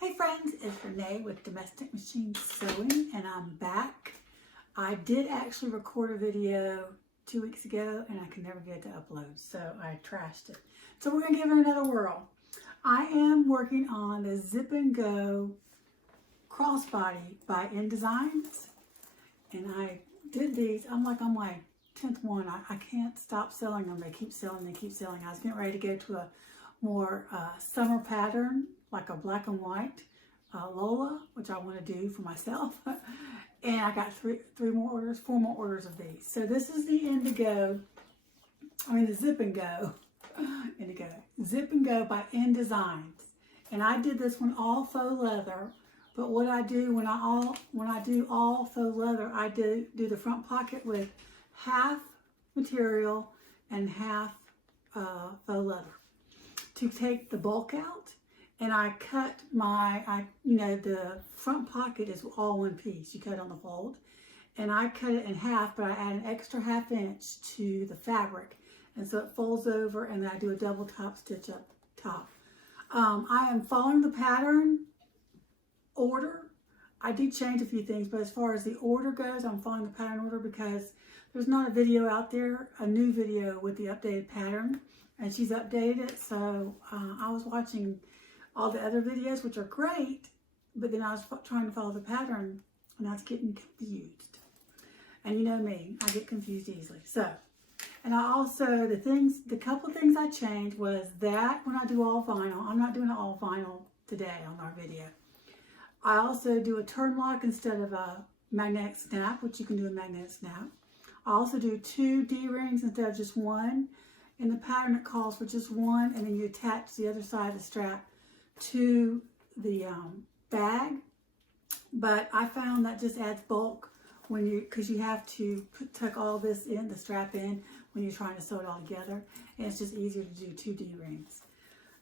Hey friends, it's Rene with Domestic Machine Sewing, and I'm back. I did actually record a video 2 weeks ago and I could never get it to upload, so I trashed it. So we're going to give it another whirl. I am working on the Zip and Go Crossbody by ENDesigns, and I did these. I'm like on my 10th one. I can't stop selling them. They keep selling, they keep selling. I was getting ready to go to a more summer pattern, like a black and white Lola, which I want to do for myself. And I got four more orders of these. So this is the the Zip and Go, Zip and Go by ENDesigns. And I did this one all faux leather. But what I do when I do all faux leather, I do the front pocket with half material and half faux leather to take the bulk out. And I cut the front pocket is all one piece. You cut on the fold. And I cut it in half, but I add an extra ½ inch to the fabric. And so it folds over, and then I do a double top stitch up top. I am following the pattern order. I did change a few things, but as far as the order goes, I'm following the pattern order because there's not a video out there, a new video with the updated pattern. And she's updated it, so I was watching all the other videos, which are great, but then I was trying to follow the pattern and I was getting confused. And you know me, I get confused easily. So, and I also, the couple things I changed was that when I do all vinyl, I'm not doing it all vinyl today on our video. I also do a turn lock instead of a magnetic snap, which you can do a magnetic snap. I also do 2 D-rings instead of just one. In the pattern, it calls for just one, and then you attach the other side of the strap to the bag. But I found that just adds bulk because you have to tuck all this in, the strap in, when you're trying to sew it all together. And it's just easier to do 2 D-rings.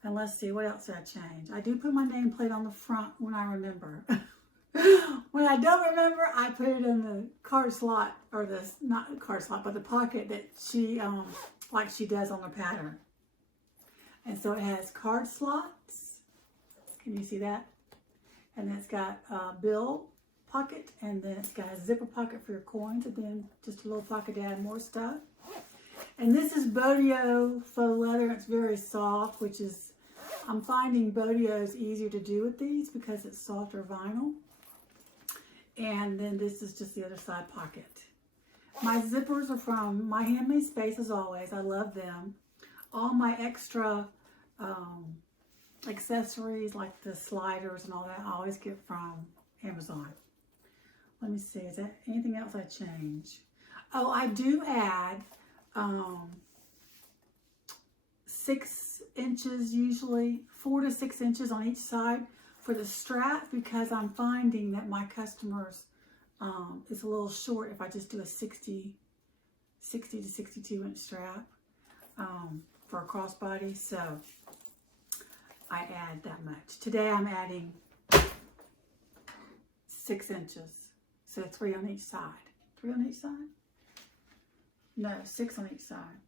And let's see, what else did I change? I do put my nameplate on the front when I remember. When I don't remember, I put it in the card slot, or not the card slot, but the pocket that she, like she does on the pattern. And so it has card slots. Can you see that? And then it's got a bill pocket, and then it's got a zipper pocket for your coins, and then just a little pocket to add more stuff. And this is Bodio faux leather. It's very soft, which is, I'm finding Bodio is easier to do with these because it's softer vinyl. And then this is just the other side pocket. My zippers are from My Handmade Space, as always. I love them. All my extra accessories, like the sliders and all that, I always get from Amazon. Let me see, is there anything else I change? Oh, I do add 6 inches, usually 4 to 6 inches on each side for the strap, because I'm finding that my customers is a little short if I just do a 60 to 62 inch strap for a crossbody. So I add that much. Today I'm adding 6 inches. So 3 on each side. 3 on each side? No, 6 on each side.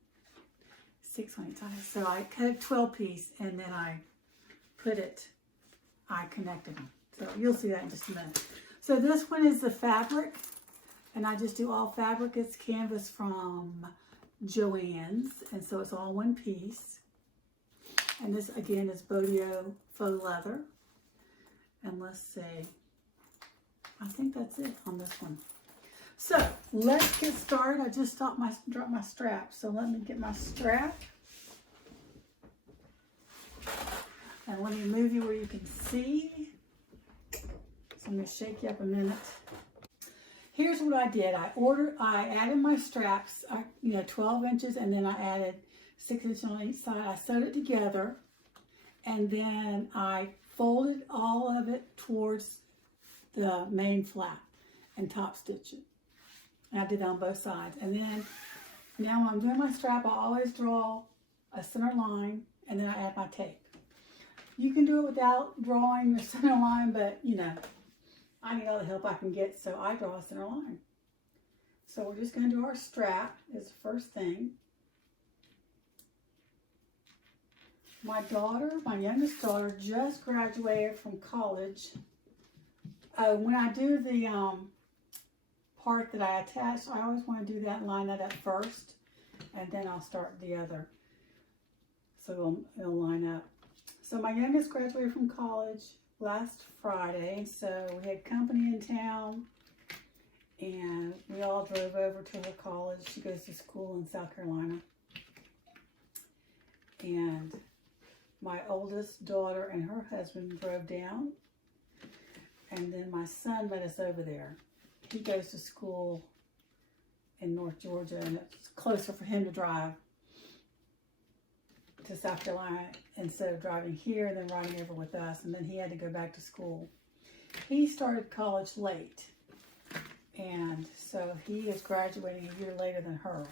6 on each side. So I cut a 12 piece and then I connected them. So you'll see that in just a minute. So this one is the fabric, and I just do all fabric. It's canvas from Joann's, and so it's all one piece. And this again is Bodio faux leather. And let's see, I think that's it on this one. So let's get started. I just dropped my strap, so let me get my strap. And let me move you where you can see. So I'm going to shake you up a minute. Here's what I did. I added my straps, 12 inches, and then I added 6 inches on each side. I sewed it together, and then I folded all of it towards the main flap and top stitch it. And I did that on both sides. And then now when I'm doing my strap, I always draw a center line, and then I add my tape. You can do it without drawing your center line, but I need all the help I can get, so I draw a center line. So we're just going to do our strap as the first thing. My daughter, my youngest daughter, just graduated from college. When I do the part that I attach, I always want to do that and line that up first, and then I'll start the other. So it'll line up. So my youngest graduated from college last Friday, so we had company in town, and we all drove over to her college. She goes to school in South Carolina. And my oldest daughter and her husband drove down, and then my son met us over there. He goes to school in North Georgia, and it's closer for him to drive to South Carolina instead of driving here and then riding over with us, and then he had to go back to school. He started college late, and so he is graduating a year later than her,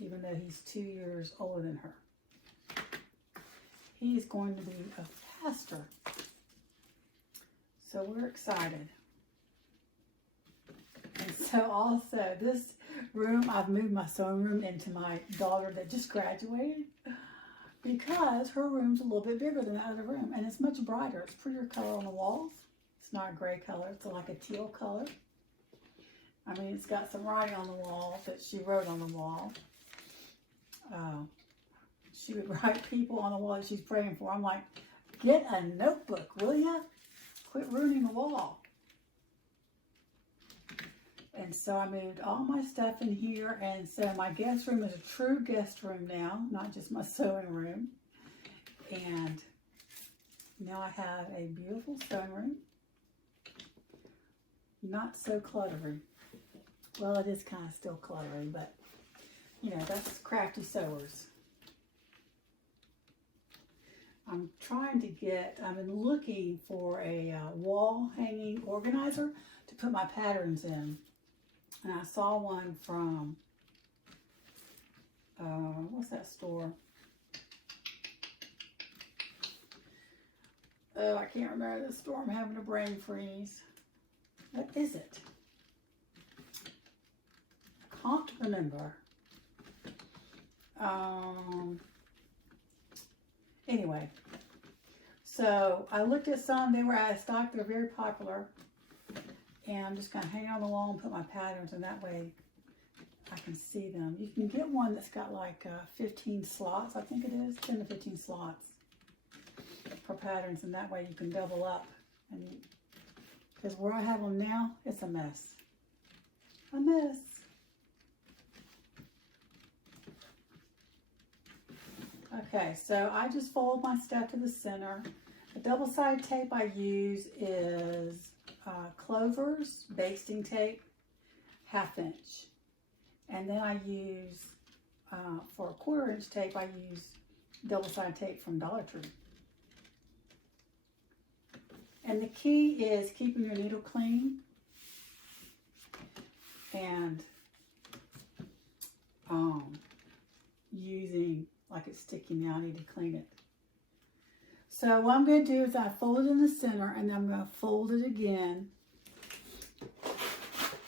even though he's 2 years older than her. He is going to be a pastor, so we're excited. And so also this room, I've moved my sewing room into my daughter that just graduated, because her room's a little bit bigger than the other room, and it's much brighter. It's prettier color on the walls. It's not a gray color. It's like a teal color. I mean, it's got some writing on the wall that she wrote on the wall. She would write people on the wall that she's praying for. I'm like, get a notebook, will ya? Quit ruining the wall. And so I moved all my stuff in here, and so my guest room is a true guest room now, not just my sewing room. And now I have a beautiful sewing room. Not so cluttery. Well, it is kind of still cluttery, but you know, that's crafty sewers. I'm trying to get, I've been looking for a wall hanging organizer to put my patterns in. And I saw one from, what's that store? Oh, I can't remember the store. I'm having a brain freeze. What is it? I can't remember. Anyway, so I looked at some. They were out of stock. They're very popular. And I'm just going to hang on the wall and put my patterns, and that way I can see them. You can get one that's got like 15 slots, I think it is, 10 to 15 slots for patterns, and that way you can double up. And because where I have them now, it's a mess. A mess. Okay, so I just fold my stuff to the center. The double-sided tape I use is Clover's basting tape, 1/2 inch. And then I use, for a 1/4 inch tape, I use double-sided tape from Dollar Tree. And the key is keeping your needle clean and using, like it's sticky now, I need to clean it. So what I'm going to do is I fold it in the center, and then I'm going to fold it again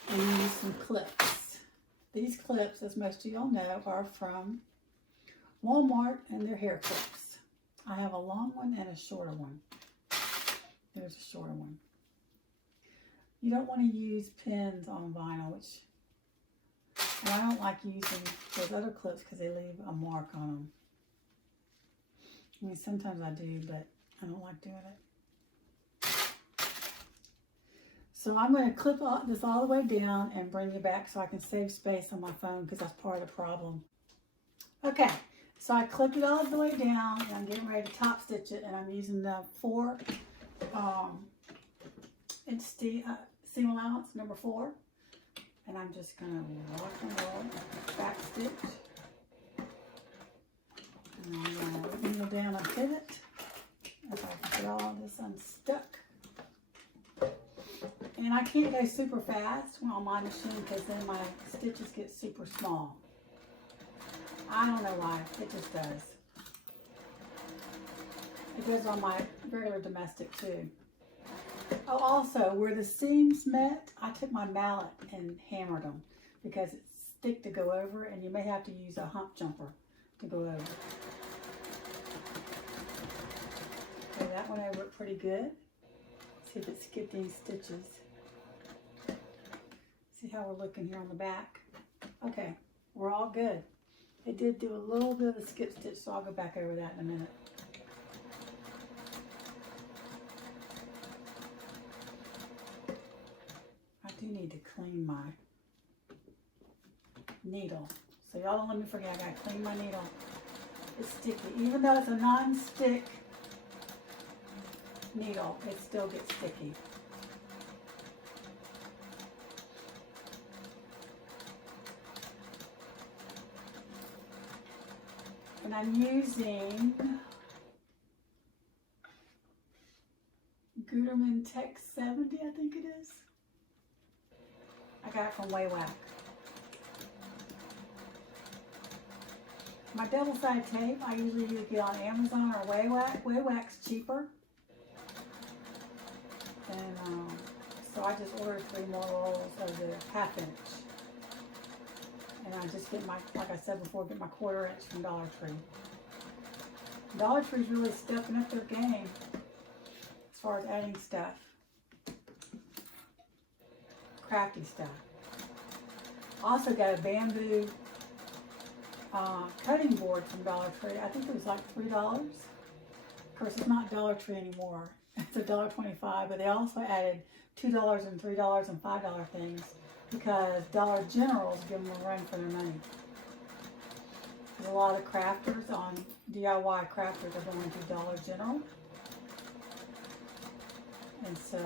and use some clips. These clips, as most of y'all know, are from Walmart, and they're hair clips. I have a long one and a shorter one. There's a shorter one. You don't want to use pins on vinyl, and I don't like using those other clips because they leave a mark on them. I mean, sometimes I do, but I don't like doing it. So I'm going to clip this all the way down and bring you back so I can save space on my phone, because that's part of the problem. Okay, so I clipped it all the way down, and I'm getting ready to top stitch it, and I'm using the 4 inch seam allowance, number 4. And I'm just going to rock and roll, back stitch. And I'm going to needle down a pivot as I get all this unstuck. And I can't go super fast on my machine because then my stitches get super small. I don't know why, it just does. It goes on my regular domestic too. Oh, also, where the seams met, I took my mallet and hammered them because it's thick to go over, and you may have to use a hump jumper to go over. that went over it pretty good. See if it skipped any stitches. See how we're looking here on the back. Okay, we're all good. It did do a little bit of a skip stitch, so I'll go back over that in a minute. I do need to clean my needle. So y'all don't let me forget, I gotta clean my needle. It's sticky. Even though it's a non-stick needle, it still gets sticky. And I'm using Gutermann Tech 70, I think it is. I got it from Waywack. My double-sided tape, I usually either get on Amazon or Waywack. Waywack's cheaper. And so I just ordered 3 more rolls of the 1/2 inch. And I just get my, like I said before, get my 1/4 inch from Dollar Tree. Dollar Tree's really stepping up their game as far as adding stuff. Crafty stuff. Also got a bamboo cutting board from Dollar Tree. I think it was like $3. Of course, it's not Dollar Tree anymore. It's $1.25, but they also added $2 and $3 and $5 things because Dollar General's giving them a run for their money. There's a lot of crafters on DIY crafters are going to Dollar General. And so,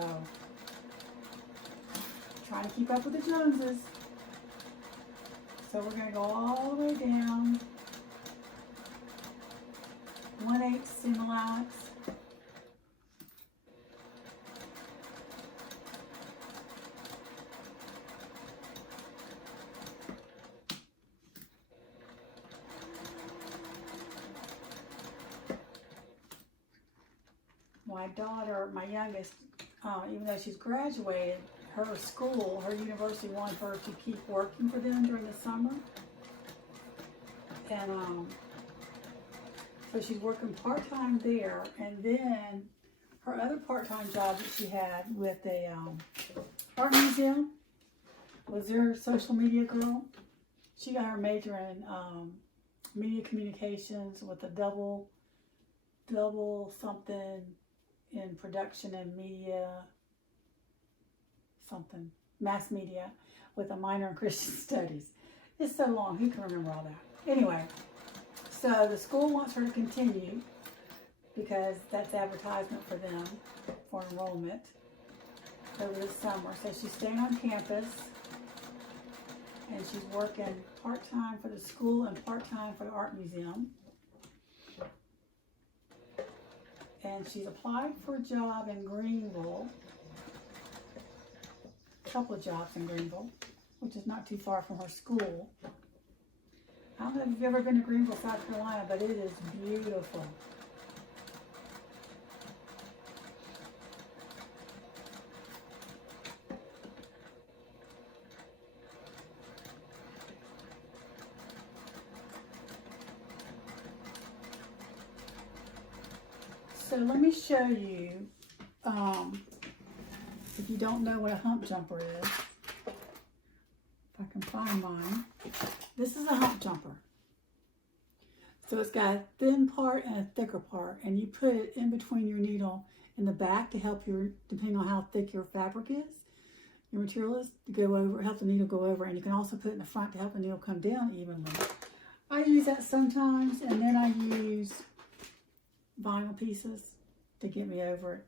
trying to keep up with the Joneses. So we're going to go all the way down. 1/8 seam allowance. My daughter, my youngest, even though she's graduated, her school, her university wanted her to keep working for them during the summer. And so she's working part-time there. And then her other part-time job that she had with a art museum was their social media girl. She got her major in media communications with a double something in production and media, something, mass media, with a minor in Christian studies. It's so long, who can remember all that? Anyway, so the school wants her to continue because that's advertisement for them for enrollment over the summer. So she's staying on campus and she's working part-time for the school and part-time for the art museum. And she's applied for a job in Greenville, a couple of jobs in Greenville, which is not too far from her school. I don't know if you've ever been to Greenville, South Carolina, but it is beautiful. So let me show you, if you don't know what a hump jumper is, if I can find mine. This is a hump jumper. So it's got a thin part and a thicker part, and you put it in between your needle in the back to help your, depending on how thick your fabric is, your material is, to go over, help the needle go over, and you can also put it in the front to help the needle come down evenly. I use that sometimes, and then I use vinyl pieces to get me over it.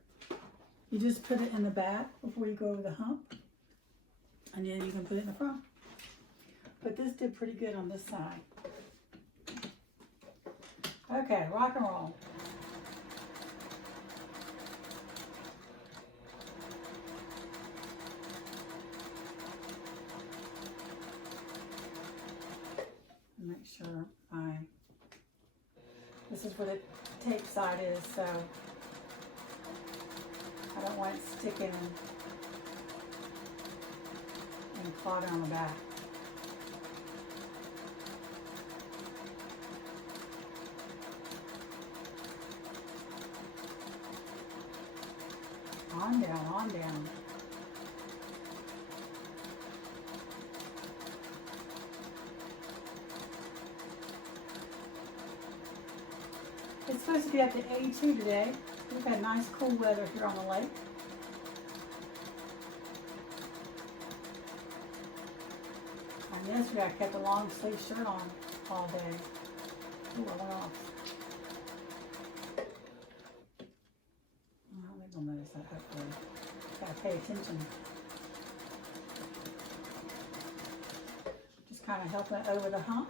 You just put it in the back before you go over the hump, and then you can put it in the front. But this did pretty good on this side. Okay, rock and roll. Make sure this is where the tape side is, so I don't want it sticking and clogging on the back. on down, on down. It's supposed to be up to 82 today. We've had nice cool weather here on the lake. And yesterday I kept a long sleeve shirt on all day. Ooh, I went off. I don't think they'll notice that, hopefully. Gotta pay attention. Just kind of helping it over the hump.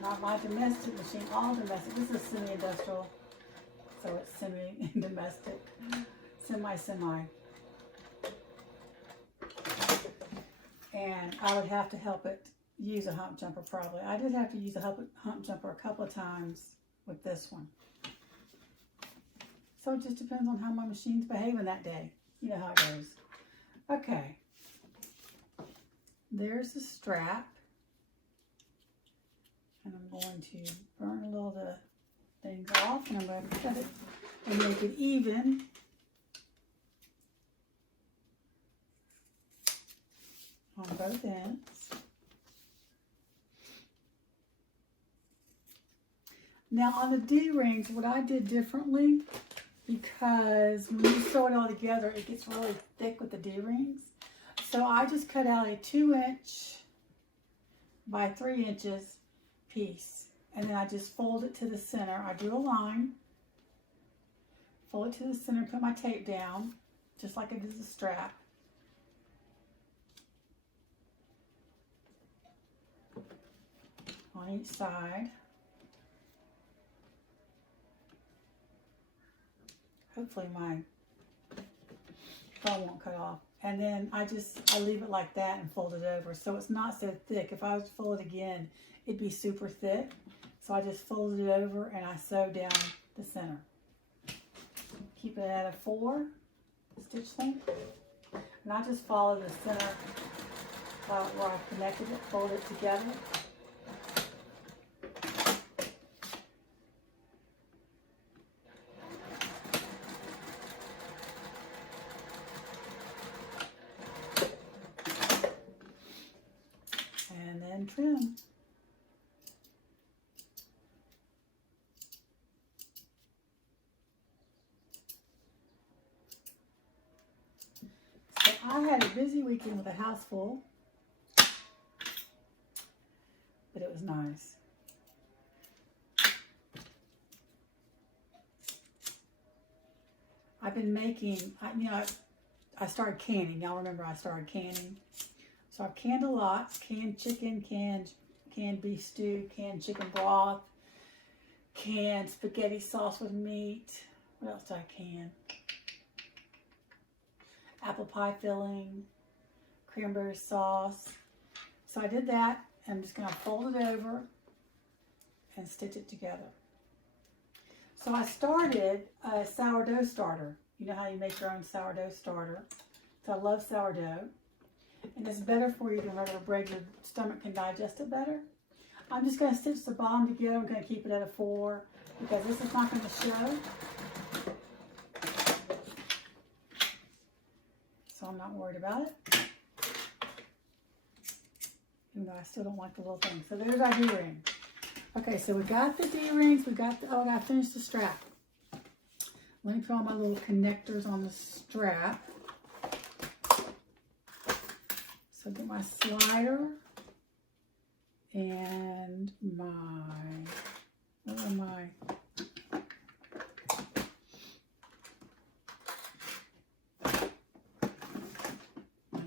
Not my domestic machine, all domestic. This is semi-industrial, so it's semi-domestic, semi-semi. And I would have to help it use a hump jumper probably. I did have to use a hump jumper a couple of times with this one. So it just depends on how my machine's behaving that day. You know how it goes. Okay. There's the strap. And I'm going to burn a little of the things off, and I'm going to cut it and make it even. On both ends. Now on the D-rings, what I did differently, because when you sew it all together, it gets really thick with the D-rings. So I just cut out a 2" by 3" piece, and then I just fold it to the center. I drew a line, fold it to the center, put my tape down, just like I did the strap. On each side. Hopefully my phone won't cut off. And then I leave it like that and fold it over. So it's not so thick. If I was to fold it again, it'd be super thick. So I just folded it over and I sew down the center. Keep it at a 4 stitch length. And I just follow the center where I've connected it, fold it together. And then trim. So I had a busy weekend with a house full, but it was nice. I've been making, I started canning. Y'all remember I started canning. So I've canned a lot. Canned chicken, canned beef stew, canned chicken broth, canned spaghetti sauce with meat. What else did I can? Apple pie filling, cranberry sauce. So I did that. I'm just going to fold it over and stitch it together. So I started a sourdough starter. You know how you make your own sourdough starter. So I love sourdough. And it's better for you than regular bread. Your stomach can digest it better. I'm just going to stitch the bottom together. I'm going to keep it at a 4 because this is not going to show. So I'm not worried about it. Even though I still don't like the little thing. So there's our D-ring. Okay, so we got the D-rings. We got the, oh, I got to finish the strap. Let me put all my little connectors on the strap. So get my slider and my, where are my,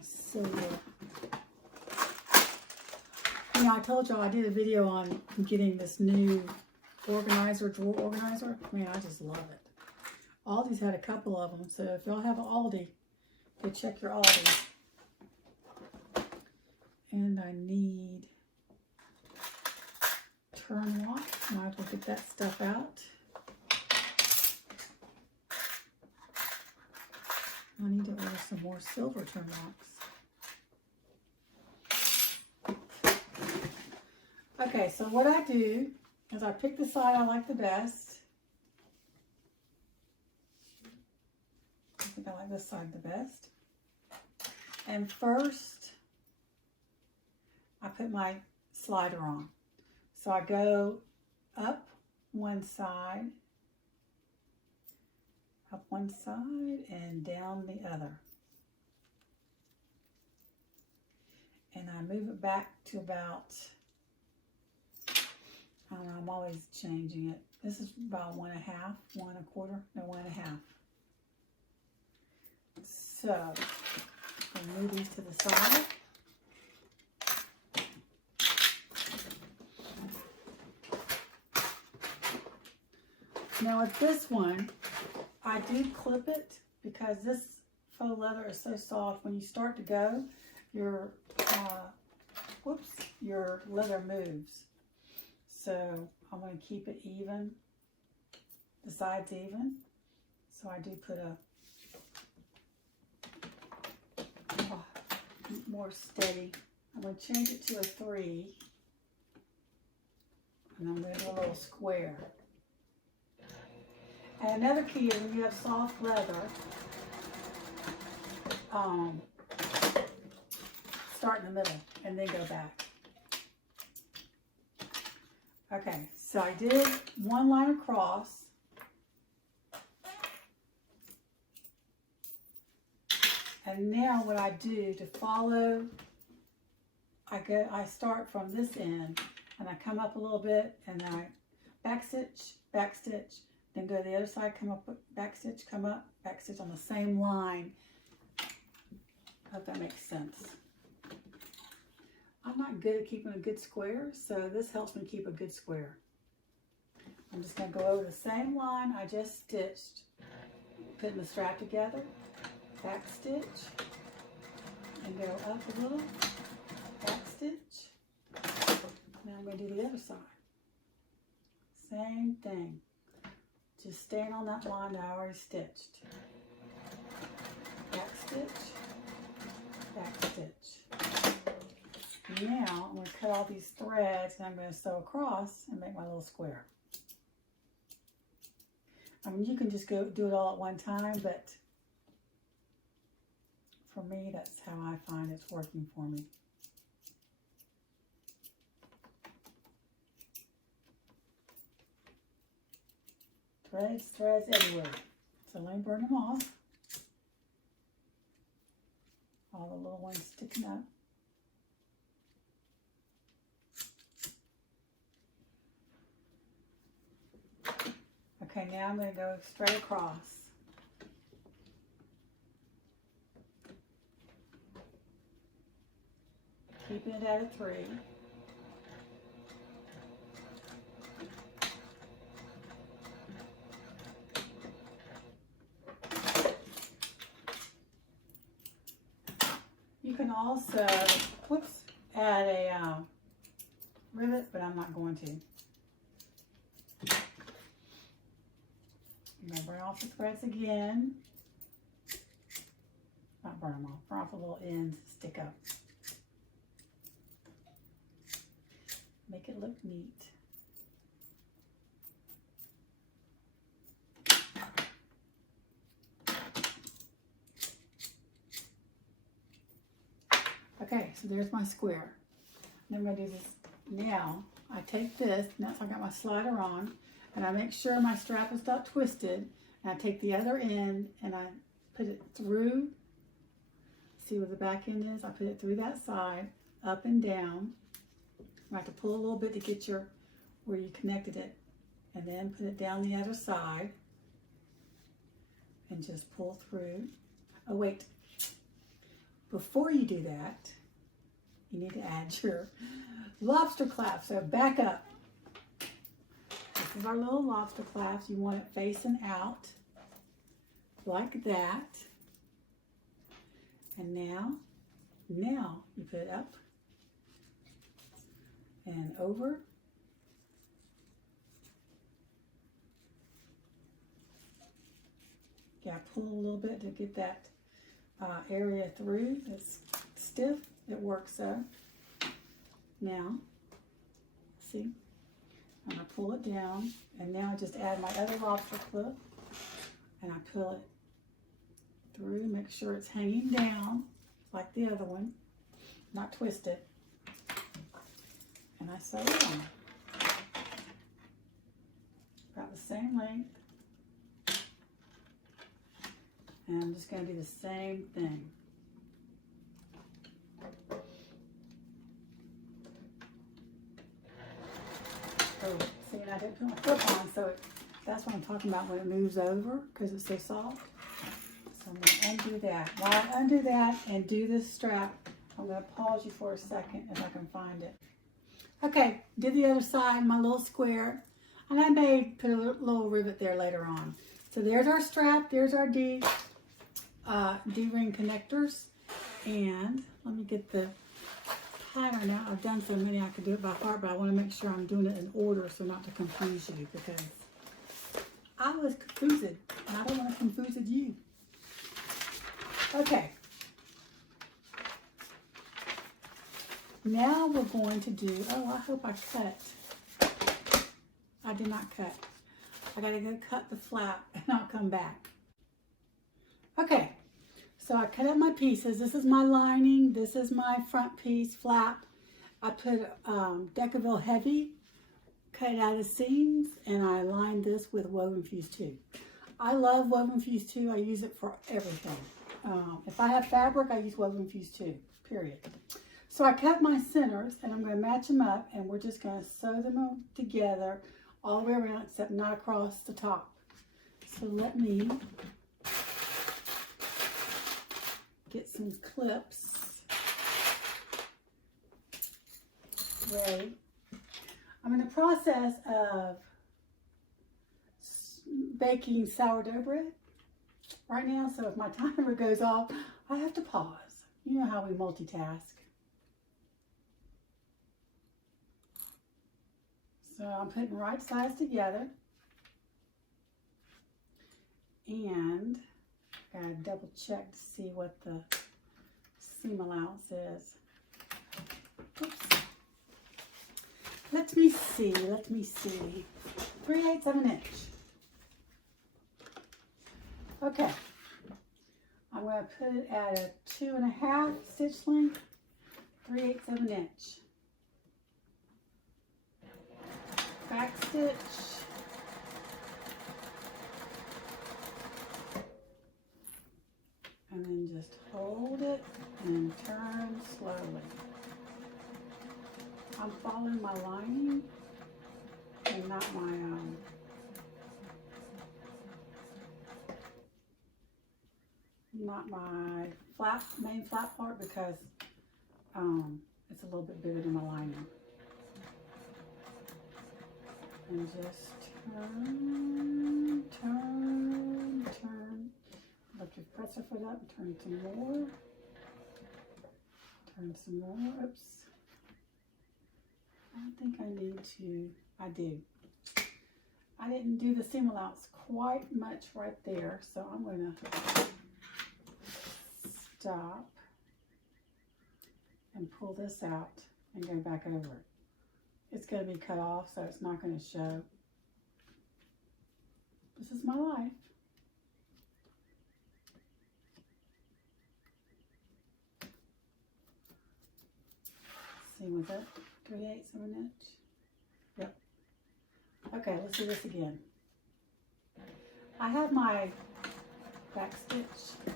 silver. You know, I told y'all I did a video on getting this new organizer, drawer organizer. Man, I just love it. Aldi's had a couple of them, so if y'all have an Aldi, go check your Aldi. And I need turn lock. Might as well get that stuff out. I need to order some more silver turn locks. Okay, so what I do is I pick the side I like the best. I like this side the best. And first, I put my slider on. So I go up one side, and down the other. And I move it back to about, I don't know, I'm always changing it. This is about 1 1/2, 1 1/4, no, 1 1/2. So, I'll move these to the side. Now with this one, I do clip it because this faux leather is so soft. When you start to go, your leather moves. So I'm going to keep it even, the sides even. So I do put a more steady. I'm going to change it to a 3. And I'm going to do a little square. And another key is when you have soft leather, start in the middle and then go back. Okay, so I did 1 line across. And now what I do to follow, I start from this end and I come up a little bit and I back stitch, then go to the other side, come up, back stitch, come up, back stitch on the same line. I hope that makes sense. I'm not good at keeping a good square, so this helps me keep a good square. I'm just going to go over the same line I just stitched, putting the strap together, back stitch, and go up a little, back stitch. Now I'm going to do the other side. Same thing. Just staying on that line that I already stitched. Back stitch, back stitch. Now I'm going to cut all these threads and I'm going to sew across and make my little square. I mean, you can just go do it all at one time, but for me, that's how I find it's working for me. Threads everywhere. So let me burn them off. All the little ones sticking up. Okay, now I'm going to go straight across. Keeping it at a 3. You can also, add a rivet, but I'm not going to. I'm going to burn off the threads again. Not burn them off, burn off the little ends, stick up. Make it look neat. Okay, so there's my square. And I'm going to do this now. I take this, now I got my slider on, and I make sure my strap is not twisted. And I take the other end and I put it through. See where the back end is? I put it through that side, up and down. I have to pull a little bit to get where you connected it, and then put it down the other side and just pull through. Oh wait, before you do that, you need to add your lobster clasp. So back up. This is our little lobster clasp. You want it facing out like that. And now you put it up and over. Yeah, pull a little bit to get that area through. It's stiff. It works so. Now, see, I'm going to pull it down, and now I just add my other lobster clip, and I pull it through, make sure it's hanging down like the other one, not twisted. And I sew it on. About the same length. And I'm just going to do the same thing. Oh, see, and I didn't put my foot on, so that's what I'm talking about when it moves over, because it's so soft. So I'm going to undo that. While I undo that and do this strap, I'm going to pause you for a second if I can find it. Okay, did the other side, my little square, and I may put a little rivet there later on. So there's our strap, there's our D-ring connectors, and let me get the timer now. I've done so many I could do it by heart, but I want to make sure I'm doing it in order so not to confuse you, because I was confused, and I don't want to confuse you. Okay. Now we're going to do, oh, I hope I cut. I did not cut. I gotta go cut the flap and I'll come back. Okay, so I cut up my pieces. This is my lining. This is my front piece flap. I put Decaville Heavy, cut it out of seams, and I lined this with Woven Fuse 2. I love Woven Fuse 2. I use it for everything. If I have fabric, I use Woven Fuse 2, period. So I cut my centers, and I'm going to match them up, and we're just going to sew them all together all the way around, except not across the top. So let me get some clips ready. I'm in the process of baking sourdough bread right now, so if my timer goes off, I have to pause. You know how we multitask. So I'm putting right sides together, and I gotta double check to see what the seam allowance is. Oops. Let me see. 3/8 of an inch. Okay. I'm going to put it at a 2.5 stitch length, 3/8 of an inch. Back stitch. And then just hold it and turn slowly. I'm following my lining and not my main flap part, because it's a little bit bigger than my lining. And just turn, turn, turn. Let your press your foot up, turn some more. Turn some more. Oops. I don't think I need to. I do. I didn't do the seam allowance quite much right there, so I'm going to stop and pull this out and go back over it. It's going to be cut off, so it's not going to show. This is my life. See, was that 3/8 of an inch? Yep. Okay, let's do this again. I have my back stitch.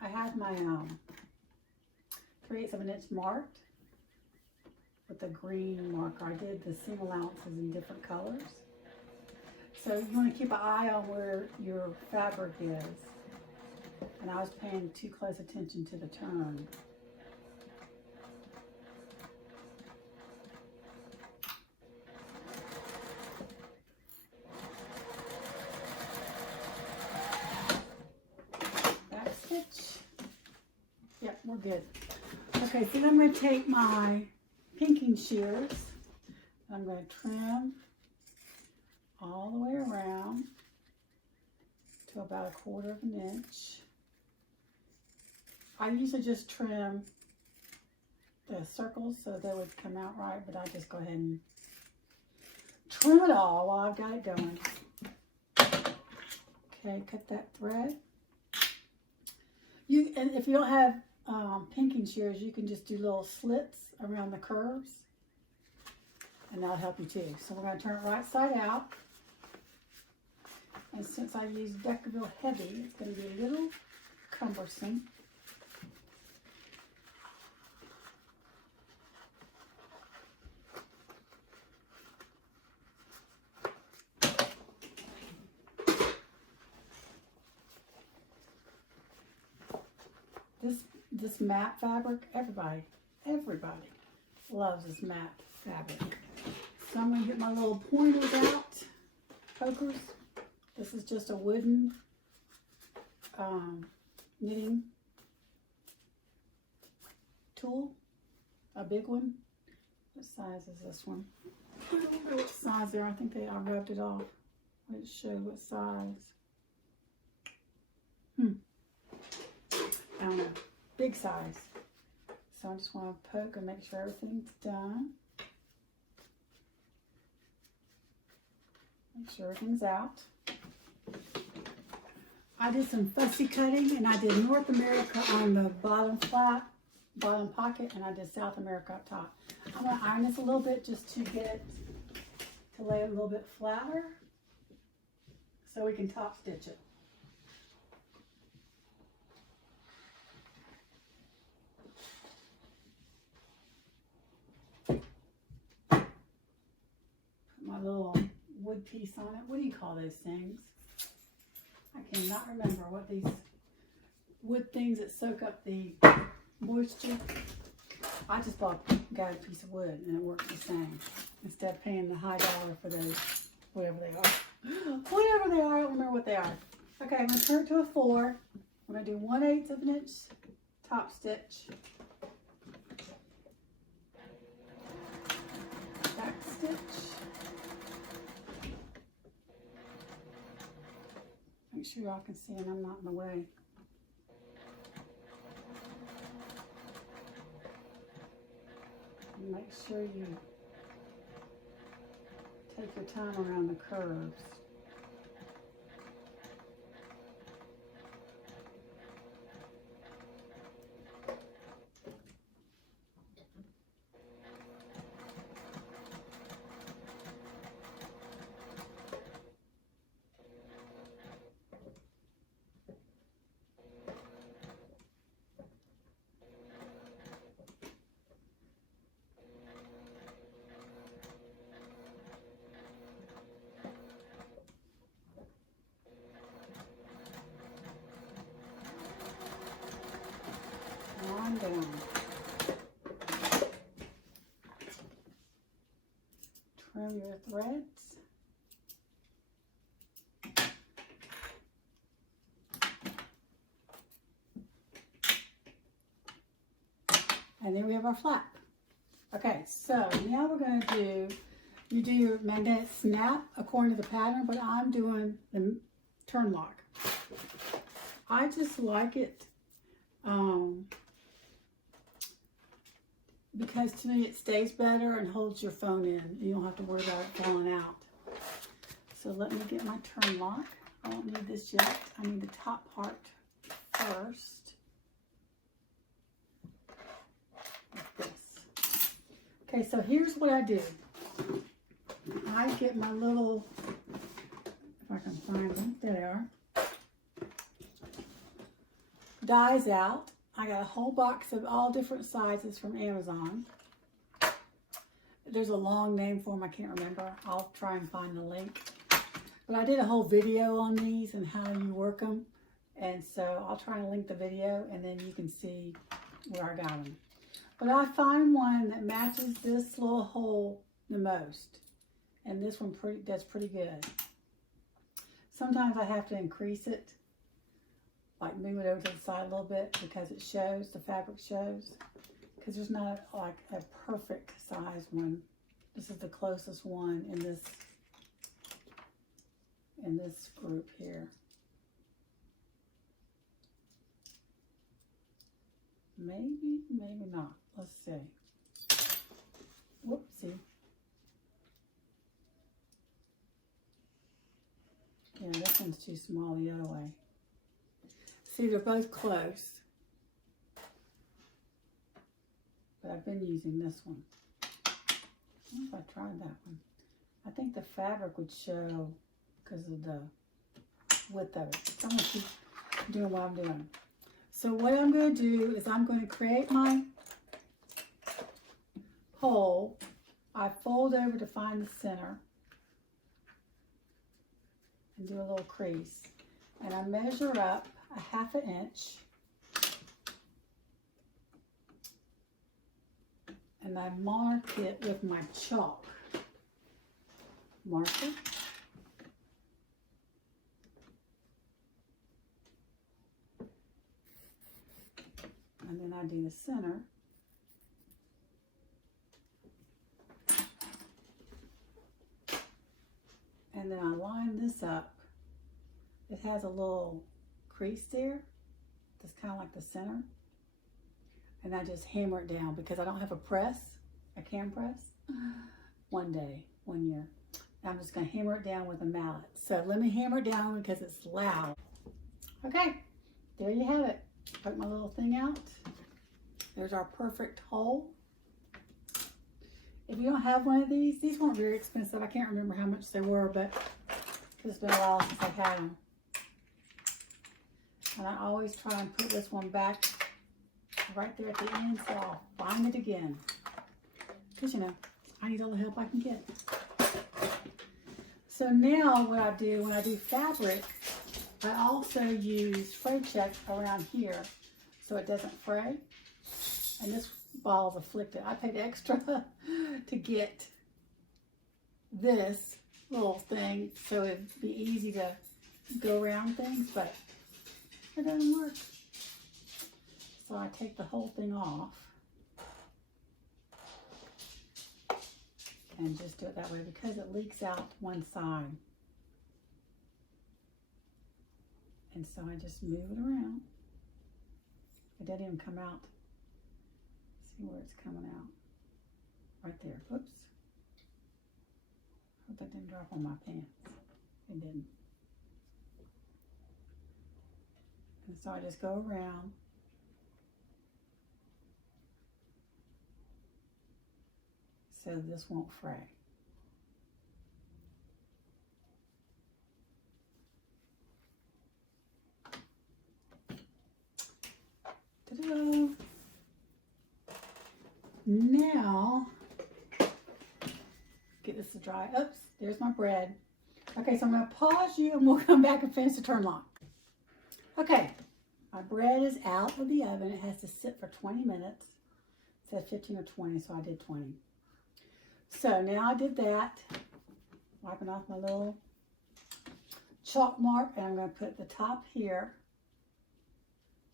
I have my 3/8 of an inch marked with the green marker. I did the seam allowances in different colors. So you want to keep an eye on where your fabric is. And I was paying too close attention to the turn. Back stitch. Yep, we're good. Okay, so then I'm going to take my pinking shears, and I'm going to trim all the way around to about 1/4 of an inch. I usually just trim the circles so they would come out right, but I just go ahead and trim it all while I've got it going. Okay, cut that thread. And if you don't have pinking shears, you can just do little slits around the curves, and that'll help you too. So we're going to turn it right side out. And since I use Deckerville Heavy, it's going to be a little cumbersome. This matte fabric, everybody loves this matte fabric. So I'm going to get my little pointers out, pokers. This is just a wooden knitting tool, a big one. What size is this one? I don't know what size there. I think I rubbed it off. It showed what size. I don't know. Big size. So I just want to poke and make sure everything's done. Make sure everything's out. I did some fussy cutting, and I did North America on the bottom pocket, and I did South America up top. I'm going to iron this a little bit just to get it to lay it a little bit flatter so we can top stitch it. My little wood piece on it. What do you call those things? I cannot remember what these wood things that soak up the moisture. I just got a piece of wood and it works the same. Instead of paying the high dollar for those, whatever they are. Whatever they are, I don't remember what they are. Okay, I'm going to turn it to a 4. I'm going to do 1/8 of an inch top stitch. Back stitch. Make sure y'all can see and I'm not in the way. And make sure you take your time around the curves. Down. Trim your threads. And then we have our flap. Okay, so now we're going to you do your magnetic snap according to the pattern, but I'm doing the turn lock. I just like it because to me it stays better and holds your phone in. You don't have to worry about it falling out. So let me get my turn lock. I don't need this yet. I need the top part first. Like this. Okay, so here's what I do. I get my little, if I can find them, there they are, dies out. I got a whole box of all different sizes from Amazon. There's a long name for them, I can't remember. I'll try and find the link. But I did a whole video on these and how you work them. And so I'll try and link the video and then you can see where I got them. But I find one that matches this little hole the most. And this one does pretty good. Sometimes I have to increase it. Like move it over to the side a little bit because it shows, the fabric shows. Because there's not like a perfect size one. This is the closest one in this group here. Maybe, maybe not. Let's see. Whoopsie. Yeah, this one's too small the other way. See, they're both close. but I've been using this one. I don't know if I tried that one. I think the fabric would show because of the width of it. So I'm going to keep doing what I'm doing. So what I'm going to do is I'm going to create my hole. I fold over to find the center and do a little crease. And I measure up a 1/2 inch. And I mark it with my chalk marker. And then I do the center. And then I line this up. It has a little crease there. That's kind of like the center. And I just hammer it down because I don't have a press, a cam press. One day, one year. I'm just going to hammer it down with a mallet. So let me hammer it down because it's loud. Okay, there you have it. Put my little thing out. There's our perfect hole. If you don't have one of these weren't very expensive. I can't remember how much they were, but it's been a while since I've had them. And I always try and put this one back right there at the end, so I'll find it again. Because, you know, I need all the help I can get. So now what I do, when I do fabric, I also use fray check around here so it doesn't fray. And this ball's afflicted. I paid extra to get this little thing so it'd be easy to go around things, but it doesn't work. So I take the whole thing off and just do it that way because it leaks out one side. And so I just move it around. It doesn't even come out. See where it's coming out. Right there. Oops. Hope that didn't drop on my pants. It didn't. And so I just go around. So this won't fray. Ta-da! Now, get this to dry. Oops, there's my bread. Okay, so I'm going to pause you and we'll come back and finish the turn lock. Okay, my bread is out of the oven. It has to sit for 20 minutes. It said 15 or 20, so I did 20. So now I did that. Wiping off my little chalk mark, and I'm going to put the top here.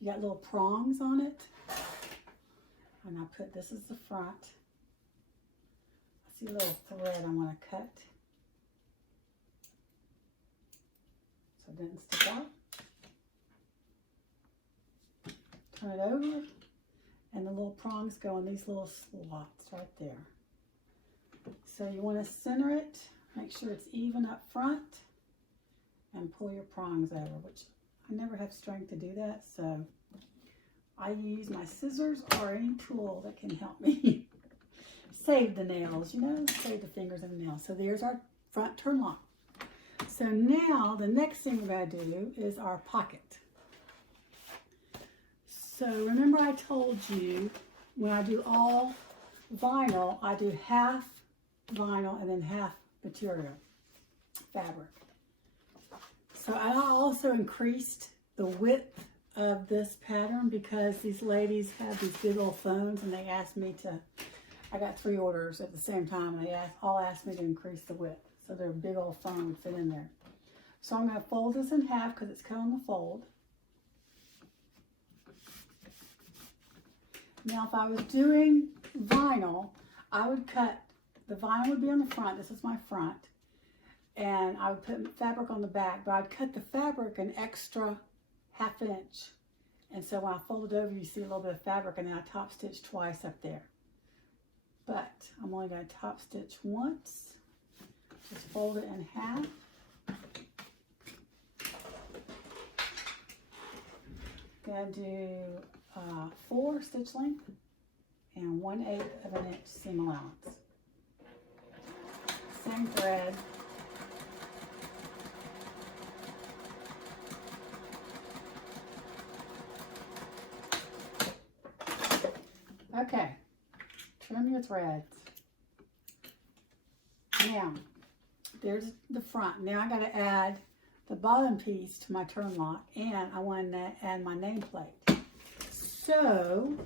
You got little prongs on it. And I put, this is the front. I see a little thread I want to cut. So it doesn't stick out. Turn it over. And the little prongs go in these little slots right there. So you want to center it. Make sure it's even up front. And pull your prongs over, which I never have strength to do that. So I use my scissors or any tool that can help me save the nails, you know, save the fingers and the nails. So there's our front turn lock. So now the next thing we're going to do is our pocket. So remember I told you when I do all vinyl, I do half vinyl and then half material, fabric. So I also increased the width of this pattern because these ladies have these big old phones and they asked me to, I got 3 orders at the same time and they all asked me to increase the width. So their big old phone would fit in there. So I'm going to fold this in half because it's cut on the fold. Now if I was doing vinyl, I would cut, the vinyl would be on the front, this is my front, and I would put fabric on the back, but I'd cut the fabric an extra 1/2 inch. And so when I fold it over, you see a little bit of fabric, and then I top stitch twice up there. But I'm only going to top stitch once. Just fold it in half. Gonna do 4 stitch length and 1/8 of an inch seam allowance. Same thread. Okay, trim your threads. Now, there's the front. Now I got to add the bottom piece to my turn lock, and I want to add my nameplate. So,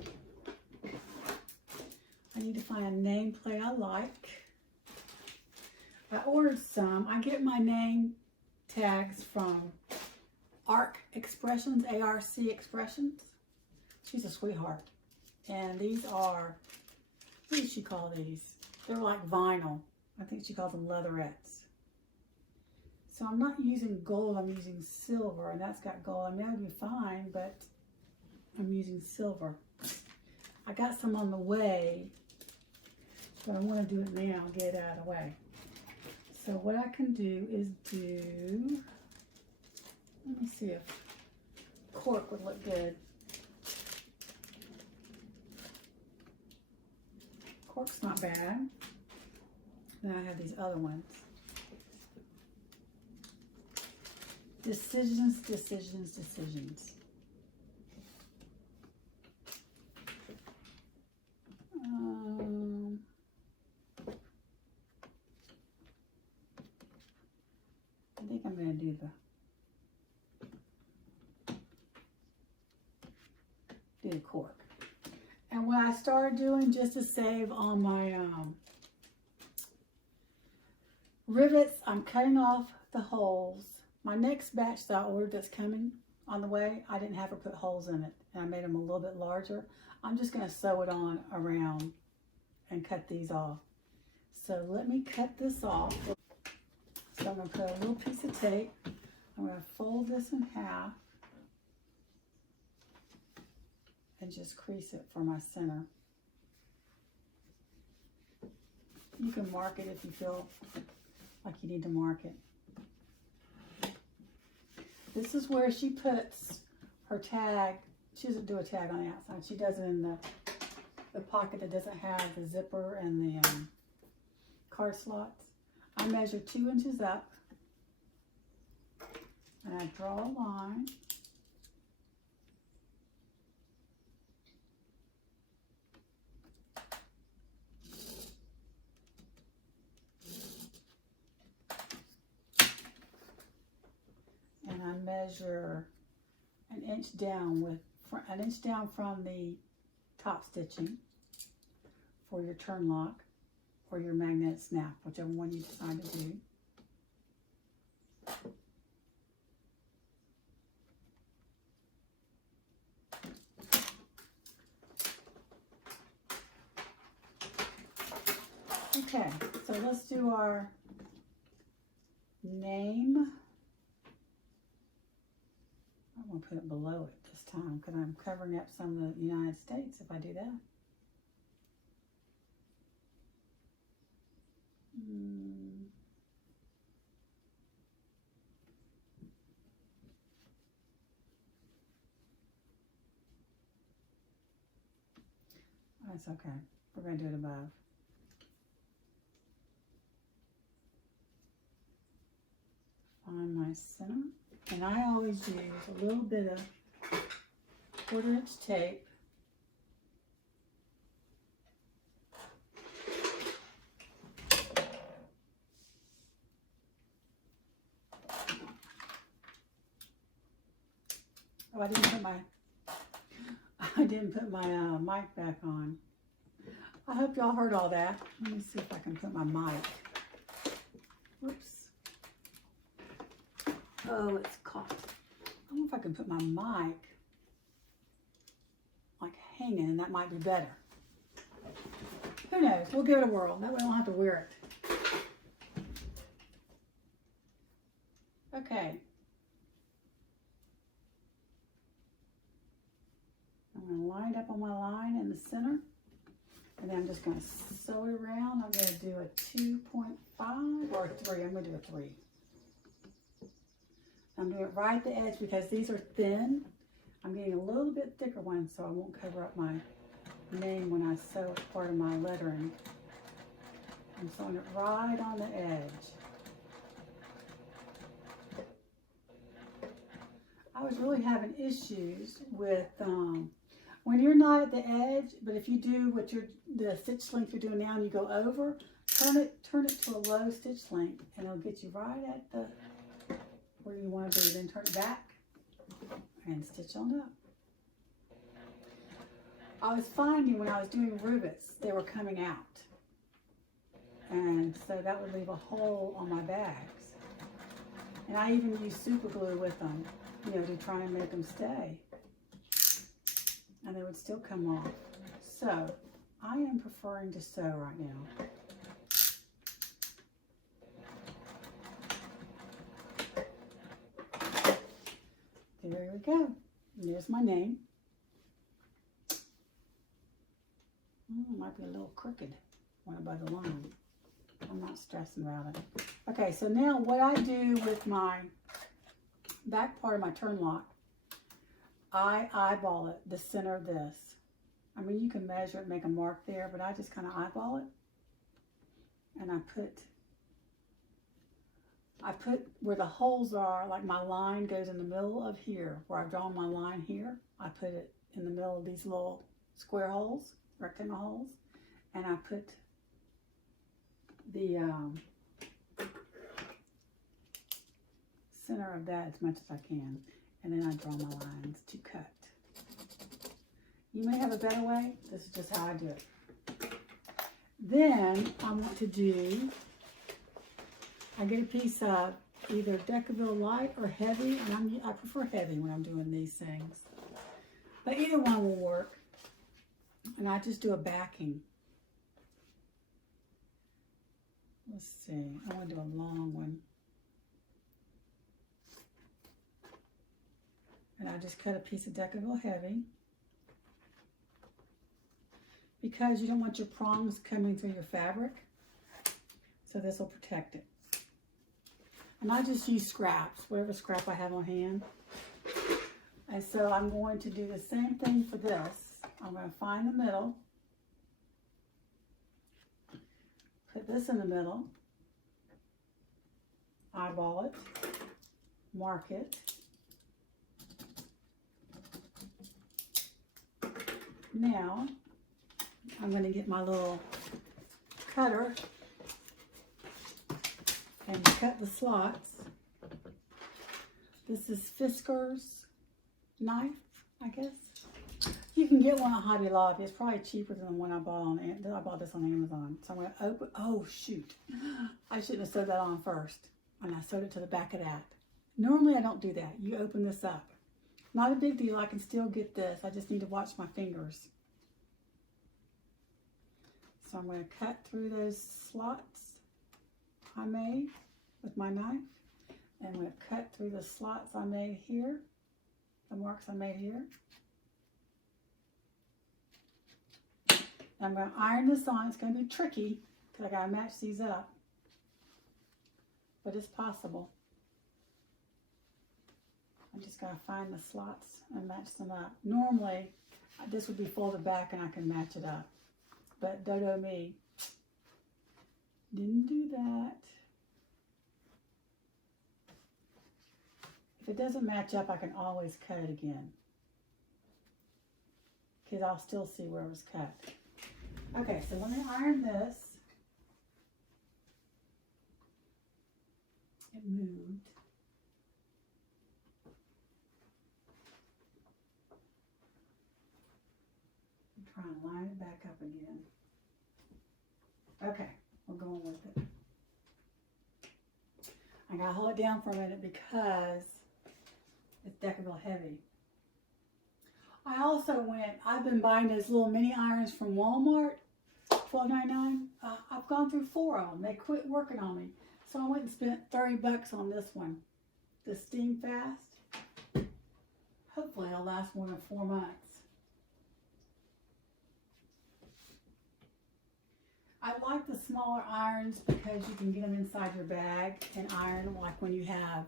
I need to find a nameplate I like. I ordered some. I get my name tags from ARC Expressions, ARC Expressions. She's a sweetheart. And these are, what does she call these? They're like vinyl. I think she calls them leatherettes. So I'm not using gold, I'm using silver, and that's got gold. I mean, that would be fine, but I'm using silver. I got some on the way, but I want to do it now, get it out of the way. So what I can do is let me see if cork would look good. Cork's not bad. Then I have these other ones. Decisions, decisions, decisions. I think I'm going to do the cork. And what I started doing, just to save on my rivets, I'm cutting off the holes. My next batch that I ordered that's coming on the way, I didn't have to put holes in it, and I made them a little bit larger. I'm just going to sew it on around and cut these off. So let me cut this off. So I'm going to put a little piece of tape. I'm going to fold this in half and just crease it for my center. You can mark it if you feel like you need to mark it. This is where she puts her tag. She doesn't do a tag on the outside. She does it in the pocket that doesn't have the zipper and the card slots. I measure 2 inches up, and I draw a line. And I measure an inch down from the top stitching for your turn lock or your magnetic snap, whichever one you decide to do. Okay, so let's do our name. I'm going to put it below it this time because I'm covering up some of the United States if I do that. That's okay. We're going to do it above. Find my center. And I always use a little bit of 1/4 inch tape. Oh, I didn't put my mic back on. I hope y'all heard all that. Let me see if I can put my mic. Whoops. Oh, it's caught. I don't know if I can put my mic like hanging, and that might be better. Who knows? We'll give it a whirl. That way I don't have to wear it. Okay. I'm going to line up on my line in the center. And then I'm just going to sew it around. I'm going to do a 2.5 or a 3. I'm going to do a 3. I'm doing it right at the edge because these are thin. I'm getting a little bit thicker one so I won't cover up my name when I sew part of my lettering. I'm sewing it right on the edge. I was really having issues with when you're not at the edge, but if you do the stitch length you're doing now and you go over, turn it to a low stitch length and it'll get you right at the where you want to be. Then turn it back and stitch on up. I was finding when I was doing rivets, they were coming out. And so that would leave a hole on my bags. And I even used super glue with them, you know, to try and make them stay. And they would still come off. So I am preferring to sew right now. There we go. There's my name. It might be a little crooked by the line. I'm not stressing about it. Okay, so now what I do with my back part of my turn lock, I eyeball it, the center of this. I mean, you can measure it, make a mark there, but I just kind of eyeball it. And I put where the holes are, like my line goes in the middle of here, where I've drawn my line here. I put it in the middle of these little square holes, rectangle holes, and I put the center of that as much as I can, and then I draw my lines to cut. You may have a better way. This is just how I do it. Then I want to do, I get a piece of either Decaville light or heavy, and I prefer heavy when I'm doing these things. But either one will work. And I just do a backing. Let's see, I want to do a long one. And I just cut a piece of Decaville heavy. Because you don't want your prongs coming through your fabric. So this will protect it. And I just use scraps, whatever scrap I have on hand. And so I'm going to do the same thing for this. I'm going to find the middle, put this in the middle, eyeball it, mark it. Now, I'm going to get my little cutter and cut the slots. This is Fisker's knife, I guess. You can get one at Hobby Lobby. It's probably cheaper than the one I bought I bought this on Amazon. So I'm going to open, oh shoot. I shouldn't have sewed that on first. And I sewed it to the back of that. Normally I don't do that. You open this up. Not a big deal. I can still get this. I just need to watch my fingers. So I'm going to cut through those slots I made with my knife. And I'm going to cut through the slots I made here. The marks I made here. I'm going to iron this on. It's going to be tricky because I got to match these up. But it's possible. I'm just going to find the slots and match them up. Normally, this would be folded back and I can match it up. But dodo me. Didn't do that. If it doesn't match up, I can always cut it again. Because I'll still see where it was cut. Okay, so let me iron this. It moved. I'm trying to line it back up again. Okay, we're going with it. I gotta hold it down for a minute because it's Decaville heavy. I've been buying those little mini irons from Walmart, $12.99. I've gone through 4 of them. They quit working on me. So I went and spent $30 on this one. The Steam Fast. Hopefully it'll last more than 4 months. I like the smaller irons because you can get them inside your bag and iron, like when you have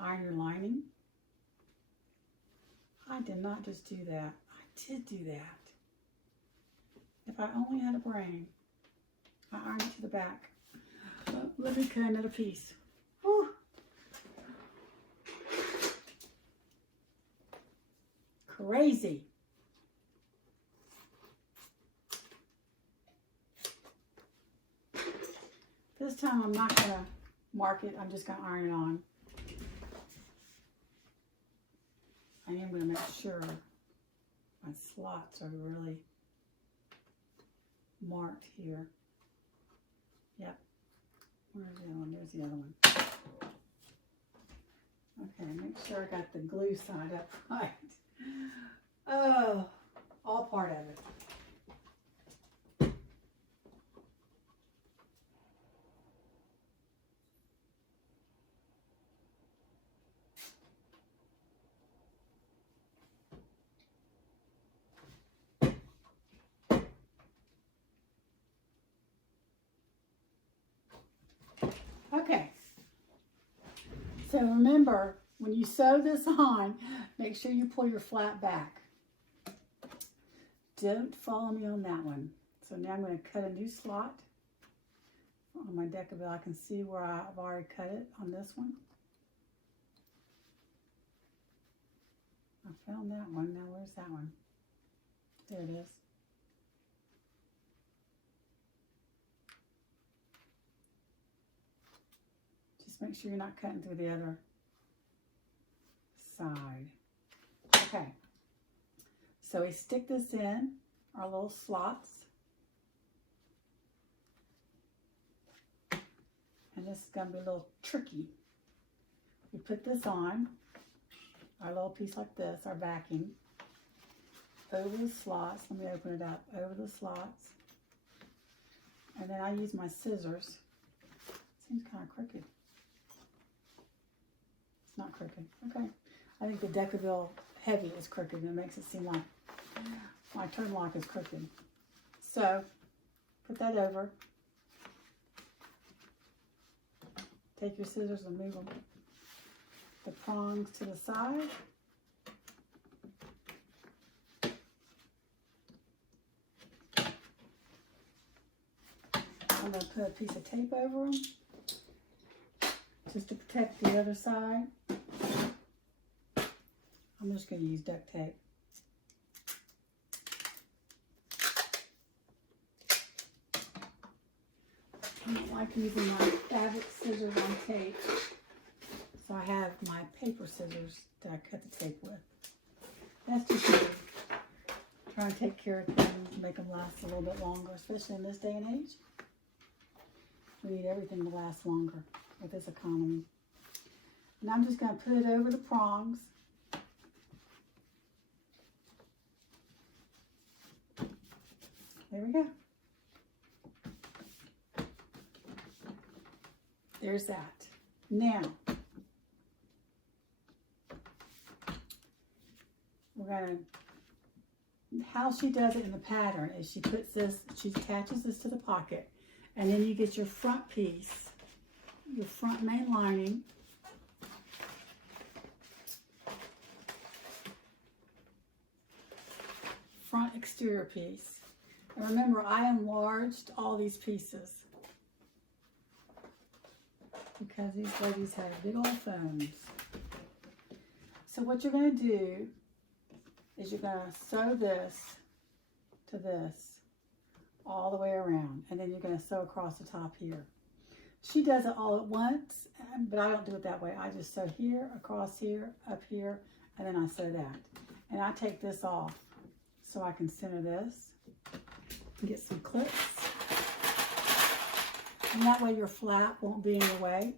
iron your lining. I did not just do that. I did do that. If I only had a brain. I iron it to the back. Let me cut another piece. Whew. Crazy. This time I'm not going to mark it. I'm just going to iron it on. I am going to make sure my slots are really marked here. Yep. Where's the other one? There's the other one. Okay, make sure I got the glue side up right. Oh, all part of it. Okay, so remember, when you sew this on, make sure you pull your flat back. Don't follow me on that one. So now I'm going to cut a new slot on my Decaville. I can see where I've already cut it on this one. I found that one. Now where's that one? There it is. Just make sure you're not cutting through the other side. Okay. So we stick this in our little slots. And this is going to be a little tricky. We put this on, our little piece like this, our backing, over the slots. Let me open it up. Over the slots. And then I use my scissors. Seems kind of crooked. It's not crooked. Okay. I think the Decaville Heavy is crooked, and it makes it seem like my turn lock is crooked. So, put that over. Take your scissors and move them, the prongs to the side. I'm going to put a piece of tape over them, just to protect the other side. I'm just going to use duct tape. I don't like using my fabric scissors on tape, so I have my paper scissors that I cut the tape with. That's just me trying to take care of things, make them last a little bit longer, especially in this day and age. We need everything to last longer with this economy. And I'm just going to put it over the prongs. There we go. There's that. Now, we're going to, how she does it in the pattern is she puts this, she attaches this to the pocket, and then you get your front piece, your front main lining, front exterior piece. And remember, I enlarged all these pieces because these ladies have big old phones. So what you're going to do is you're going to sew this to this all the way around, and then you're going to sew across the top here. She does it all at once, but I don't do it that way. I just sew here, across here, up here, and then I sew that. And I take this off so I can center this and get some clips. And that way your flap won't be in your way.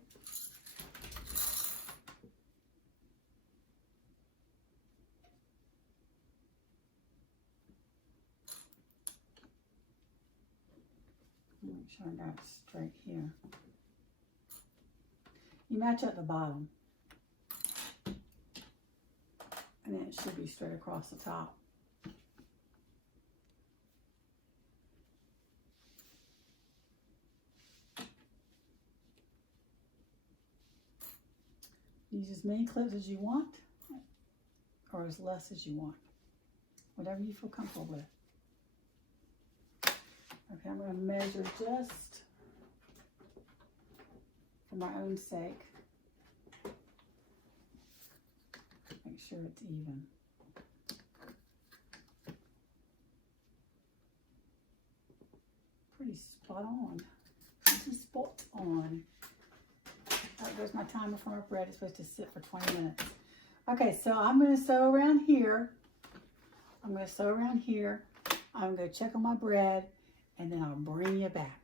Make sure I got it straight here. You match at the bottom, and then it should be straight across the top. Use as many clips as you want, or as less as you want, whatever you feel comfortable with. Okay, I'm going to measure just for my own sake. Make sure it's even. Pretty spot on. Pretty spot on. That goes my timer for my bread. It's supposed to sit for 20 minutes. Okay, so I'm going to sew around here. I'm going to sew around here. I'm going to check on my bread, and then I'll bring you back.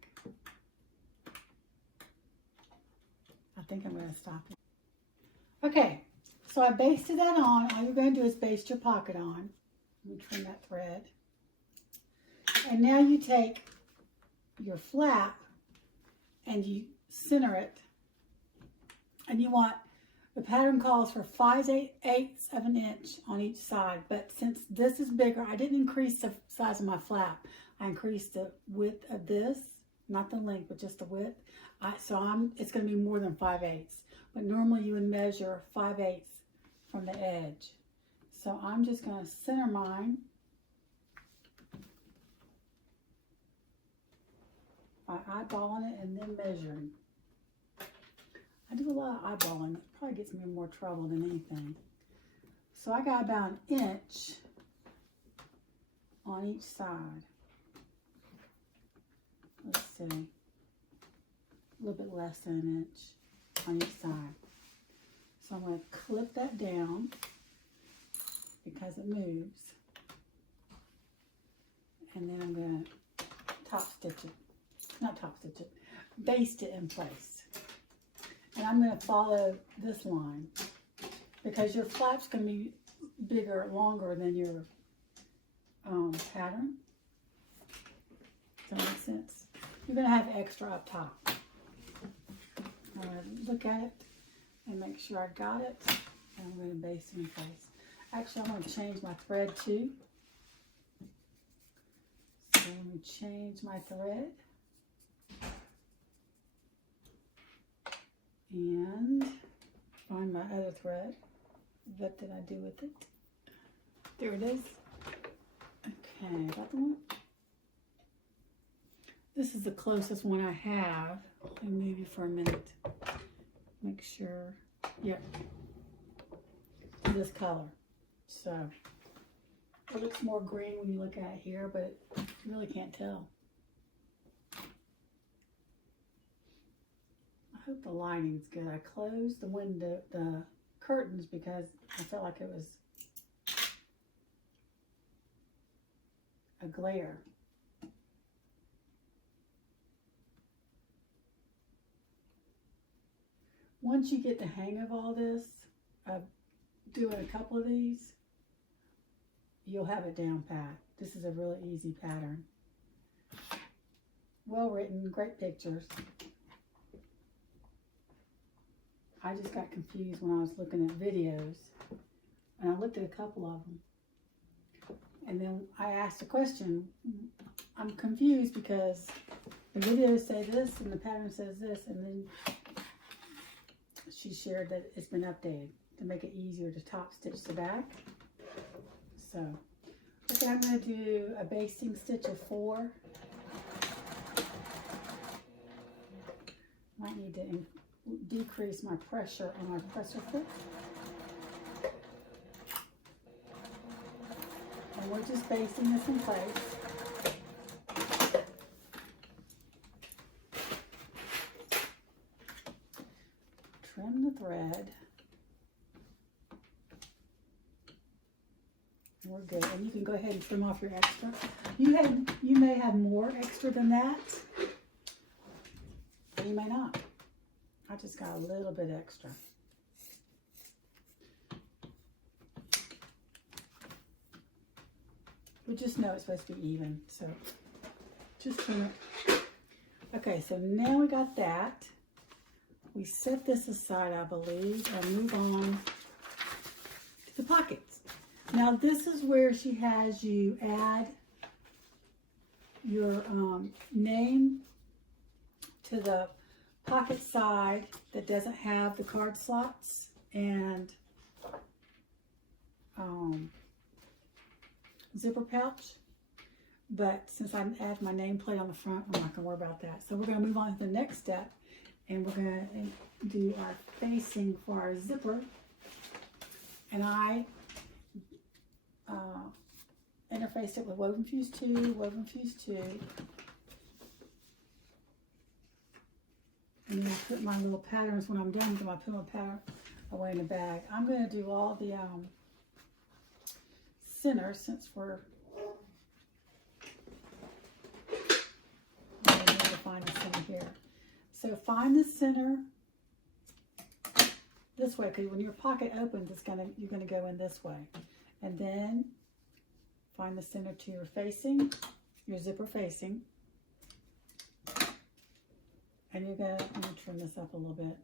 I think I'm going to stop it. Okay, so I basted that on. All you're going to do is baste your pocket on. Let me trim that thread. And now you take your flap and you center it. And you want, the pattern calls for 5/8 of an inch on each side. But since this is bigger, I didn't increase the size of my flap. I increased the width of this, not the length, but just the width. It's going to be more than 5/8. But normally you would measure 5/8 from the edge. So I'm just going to center mine by eyeballing it and then measuring. I do a lot of eyeballing. It probably gets me in more trouble than anything. So I got about an inch on each side. Let's see. A little bit less than an inch on each side. So I'm going to clip that down because it moves. And then I'm going to top stitch it. Not top stitch it. Baste it in place. And I'm going to follow this line because your flap's going to be bigger, longer than your pattern. Does that make sense? You're going to have extra up top. I'm going to look at it and make sure I got it. And I'm going to baste it in place. Actually, I'm going to change my thread too. So I'm going to change my thread. And find my other thread. What did I do with it? There it is. Okay, that one. This is the closest one I have. Let me move you for a minute. Make sure. Yep. This color. So it looks more green when you look at it here, but you really can't tell. I hope the lighting's good. I closed the window, the curtains, because I felt like it was a glare. Once you get the hang of all this, doing a couple of these, you'll have it down pat. This is a really easy pattern. Well written, great pictures. I just got confused when I was looking at videos, and I looked at a couple of them. And then I asked a question. I'm confused because the videos say this and the pattern says this, and then she shared that it's been updated to make it easier to top stitch the back. So, okay, I'm going to do a basting stitch of 4. Might need to decrease my pressure on my presser foot. And we're just basting this in place. Trim the thread. We're good. And you can go ahead and trim off your extra. You may have more extra than that. Or you may not. I just got a little bit extra. We just know it's supposed to be even, so just trim it. Okay, so now we got that. We set this aside, I believe, and move on to the pockets. Now this is where she has you add your name to the pocket side that doesn't have the card slots, and zipper pouch. But since I add my nameplate on the front, I'm not going to worry about that. So we're going to move on to the next step, and we're going to do our facing for our zipper. And I interfaced it with Woven Fuse 2, Woven Fuse 2. And then I put my little patterns, when I'm done with them, I put my pattern away in the bag. I'm going to do all the center, since we're going to find the center here. So find the center this way, because when your pocket opens, you're gonna go in this way, and then find the center to your facing, your zipper facing, and I'm gonna trim this up a little bit.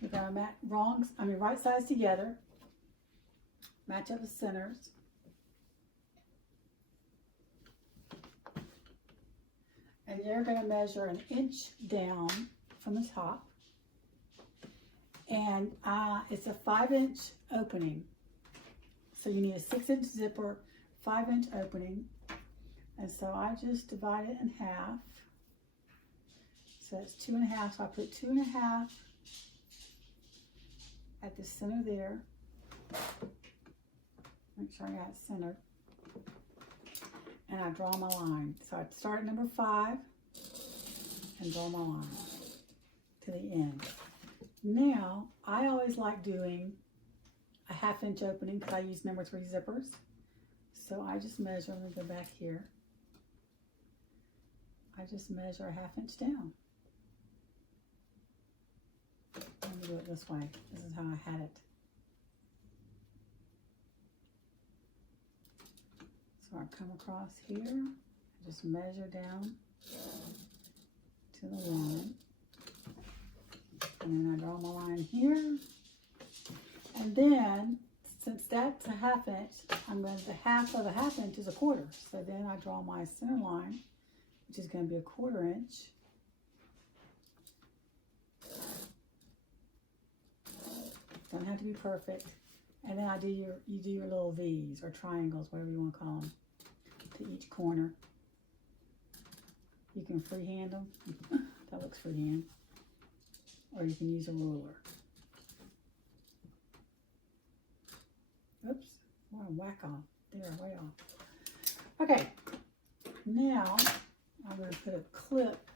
We're gonna match right sides together, match up the centers. And you're going to measure 1 inch down from the top. And it's a 5-inch opening. So you need a 6-inch zipper, 5-inch opening. And so I just divide it in half. So that's 2.5. So I put 2.5 at the center there. Make sure I got it centered. And I draw my line. So I start at number 5 and draw my line to the end. Now, I always like doing a 1/2 inch opening because I use number 3 zippers. So I just measure, let me go back here. I just measure a 1/2 inch down. Let me do it this way. This is how I had it. So I come across here, I just measure down to the line, and then I draw my line here, and then since that's a 1/2 inch, I'm going to, the half of a 1/2 inch is a 1/4, so then I draw my center line, which is going to be a 1/4 inch. Doesn't have to be perfect. And then you do your little V's or triangles, whatever you want to call them, to each corner. You can freehand them. That looks freehand. Or you can use a ruler. Oops, I want to whack off. There, way off. Okay, now I'm going to put a clip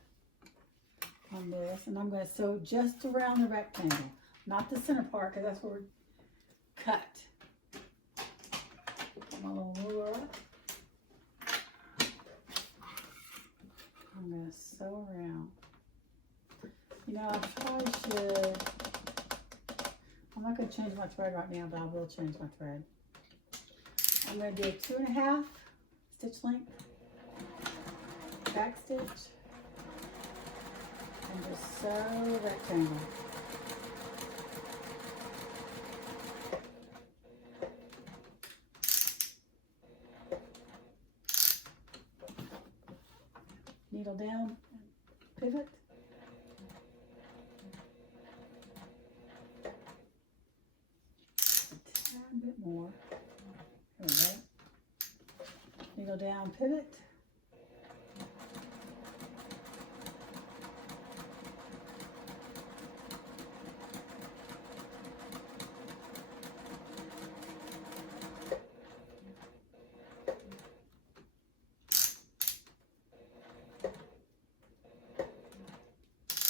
on this, and I'm going to sew just around the rectangle, not the center part, because that's where we're cut. Put my little ruler up. I'm going to sew around. You know, I probably should, I'm not going to change my thread right now, but I will change my thread. I'm going to do a 2.5 stitch length back stitch and just sew a rectangle. Needle down, pivot. A tad bit more. There we go. Needle down, pivot.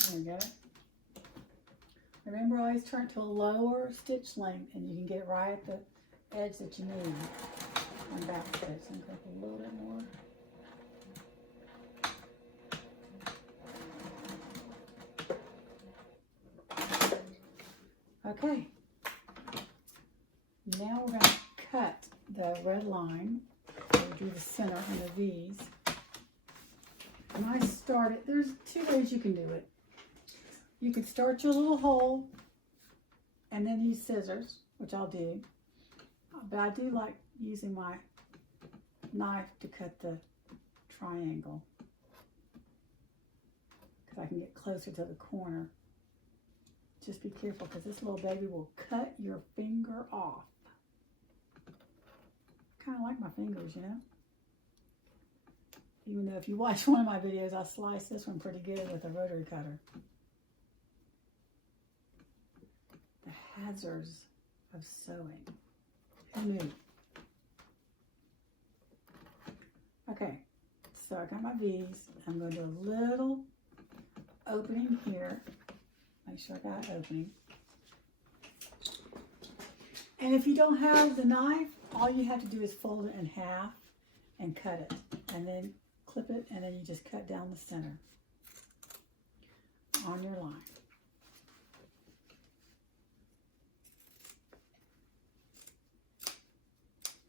There we go. Remember, always turn to a lower stitch length, and you can get it right at the edge that you need on back stitch. I'm going to put a little bit more. Okay. Now we're going to cut the red line. We do the center and the V's. And I started, there's 2 ways you can do it. You could start your little hole and then use scissors, which I'll do. But I do like using my knife to cut the triangle because I can get closer to the corner just be careful because this little baby will cut your finger off. Kind of like my fingers, you know? Even though if you watch one of my videos, I slice this one pretty good with a rotary cutter. The hazards of sewing. Who knew? Okay, so I got my V's. I'm going to do a little opening here. Make sure I got an opening. And if you don't have the knife, all you have to do is fold it in half and cut it. And then clip it, and then you just cut down the center on your line.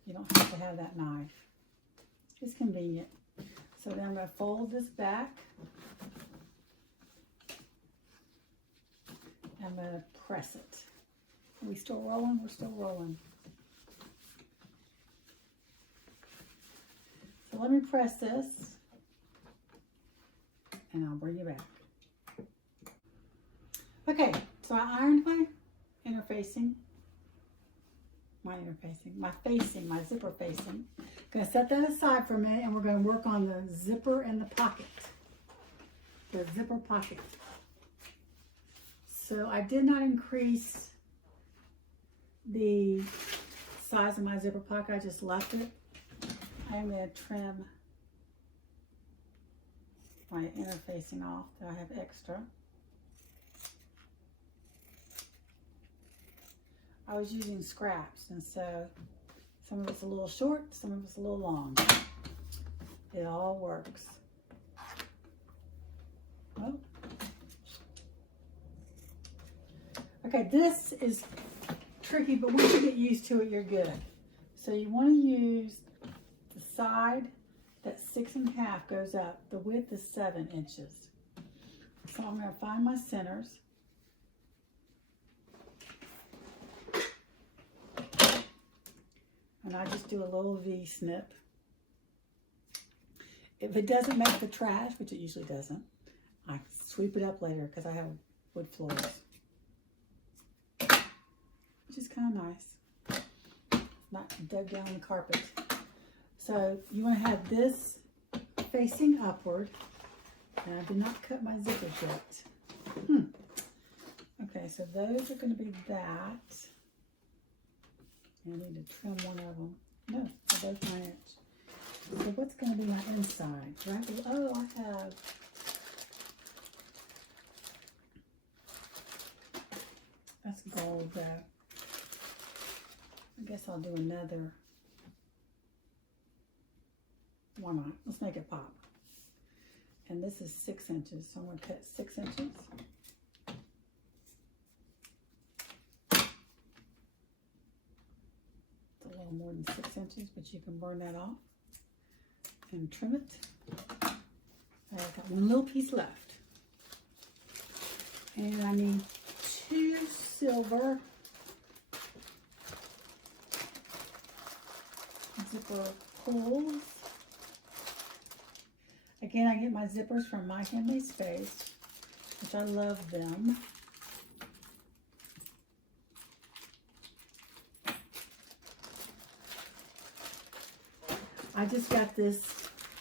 You don't have to have that knife. It's convenient. So then I'm going to fold this back. I'm going to press it. Are we still rolling? We're still rolling. So let me press this, and I'll bring you back. Okay, so I ironed my my zipper facing. Gonna set that aside for a minute, and we're gonna work on the zipper and the pocket. The zipper pocket. So I did not increase the size of my zipper pocket, I just left it. I'm gonna trim my interfacing off that I have extra. I was using scraps, and so some of it's a little short, some of it's a little long. It all works. Oh. Okay, this is tricky, but once you get used to it, you're good. So you want to use the side that 6 1/2 goes up. The width is 7 inches. So I'm going to find my centers. And I just do a little V snip. If it doesn't make the trash, which it usually doesn't, I sweep it up later because I have wood floors. Which is kind of nice. Not dug down the carpet. So you want to have this facing upward. And I did not cut my zippers yet. Okay, so those are going to be that. I need to trim one of them. No, they both match. So what's going to be my inside? Right? Oh, I have. That's gold though. I guess I'll do another. Why not? Let's make it pop. And this is 6 inches, so I'm going to cut 6 inches. A little more than 6 inches, but you can burn that off and trim it. I've got one little piece left. And I need 2 silver zipper pulls. Again, I get my zippers from My Handmade Space, which I love them. I just got this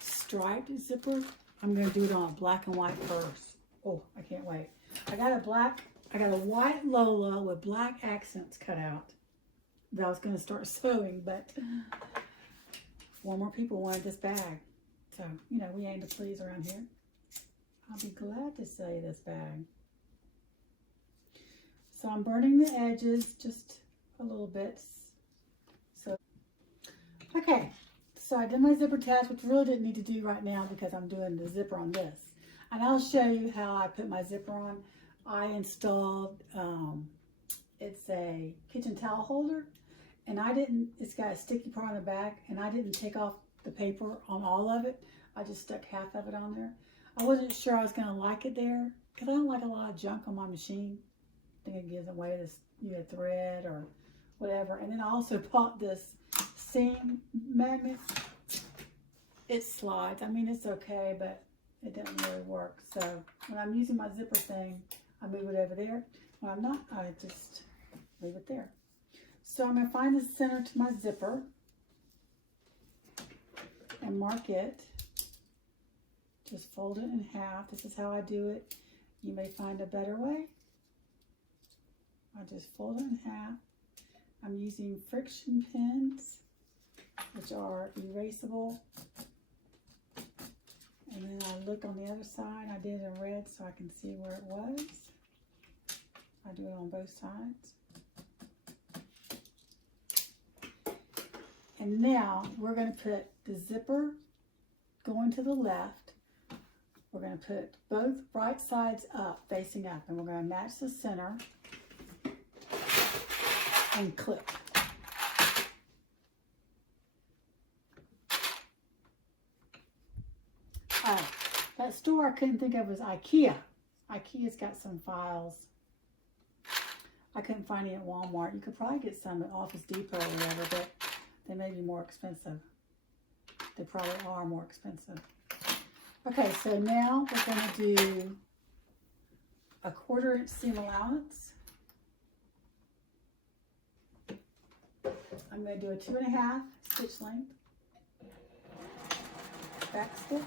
striped zipper. I'm going to do it on black and white first. Oh, I can't wait. I got a white Lola with black accents cut out that I was going to start sewing, but 4 more people wanted this bag. So, you know, we aim to please around here. I'll be glad to sell you this bag. So I'm burning the edges just a little bit. So, okay. So I did my zipper tabs, which I really didn't need to do right now because I'm doing the zipper on this. And I'll show you how I put my zipper on. I installed, it's a kitchen towel holder. And it's got a sticky part on the back. And I didn't take off the paper on all of it. I just stuck half of it on there. I wasn't sure I was going to like it there because I don't like a lot of junk on my machine. I think it gives away this thread or whatever. And then I also bought this seam magnet. It slides. I mean, it's okay, but it doesn't really work. So when I'm using my zipper thing, I move it over there. Well, I'm not, I just leave it there. So I'm going to find the center to my zipper and mark it. Just fold it in half. This is how I do it. You may find a better way. I just fold it in half. I'm using friction pins, which are erasable. And then I look on the other side. I did it in red so I can see where it was. I do it on both sides. And now we're going to put the zipper going to the left. We're going to put both right sides up, facing up, and we're going to match the center and clip. That store I couldn't think of was IKEA. IKEA's got some files. I couldn't find any at Walmart. You could probably get some at Office Depot or whatever, but they may be more expensive. They probably are more expensive. Okay, so now we're going to do a 1/4 inch seam allowance. I'm going to do a 2.5 stitch length, back stitch,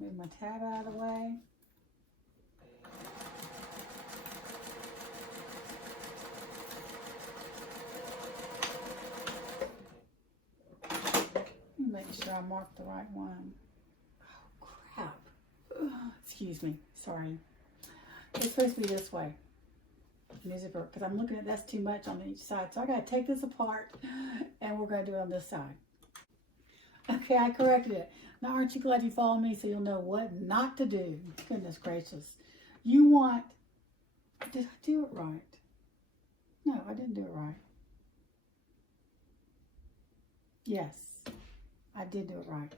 move my tab out of the way. Make sure I mark the right one. Oh, crap. Ugh, excuse me. Sorry. It's supposed to be this way. Zipper, because I'm looking at that's too much on each side. So I got to take this apart and we're going to do it on this side. Okay, I corrected it. Now, aren't you glad you followed me so you'll know what not to do? Goodness gracious. You want... Did I do it right? No, I didn't do it right. Yes. I did do it right.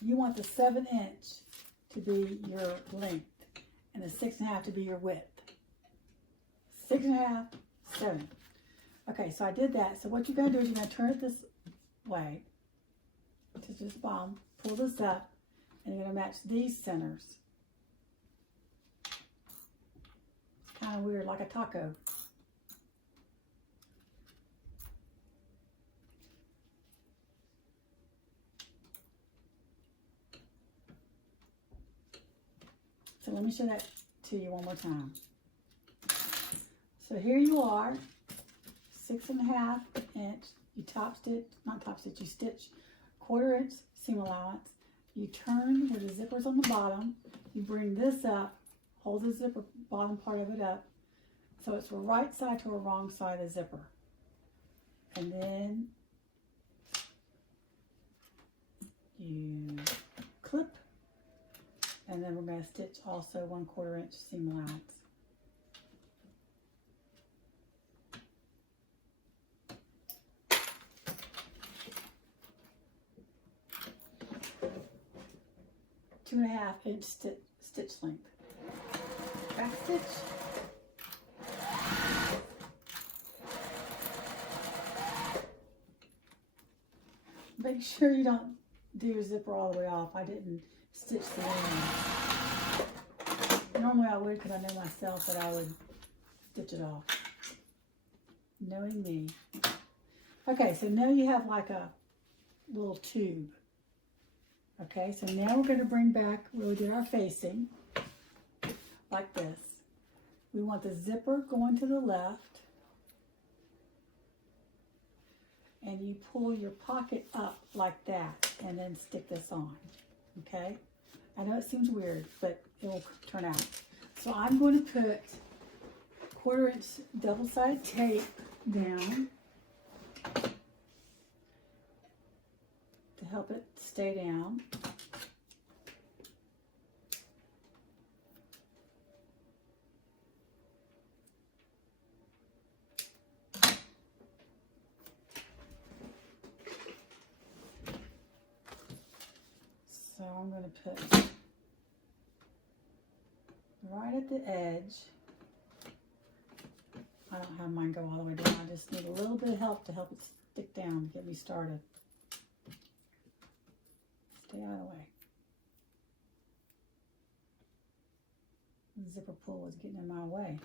You want the 7 inch to be your length and the 6.5 to be your width. 6.5, 7. Okay, so I did that. So what you're going to do is you're going to turn it this way to this bottom, pull this up, and you're going to match these centers. It's kind of weird, like a taco. So let me show that to you one more time. So here you are, 6.5 inch, you top stitch, not top stitch, you stitch 1/4 inch seam allowance. You turn where the zipper's on the bottom, you bring this up, hold the zipper bottom part of it up, so it's the right side to a wrong side of the zipper. And then you clip, and then we're going to stitch also 1/4 inch seam allowance. Two 2.5 inch stitch length. Back stitch. Make sure you don't do your zipper all the way off. I didn't stitch the end. Normally I would, because I know myself that I would stitch it off. Knowing me. Okay, so now you have like a little tube. Okay, so now we're going to bring back where we did our facing, like this. We want the zipper going to the left, and you pull your pocket up like that, and then stick this on, okay? I know it seems weird, but it will turn out. So I'm going to put 1/4 inch double-sided tape down to help it stay down. So I'm going to put right at the edge. I don't have mine go all the way down. I just need a little bit of help to help it stick down to get me started. Stay out of the way. The zipper pull was getting in my way.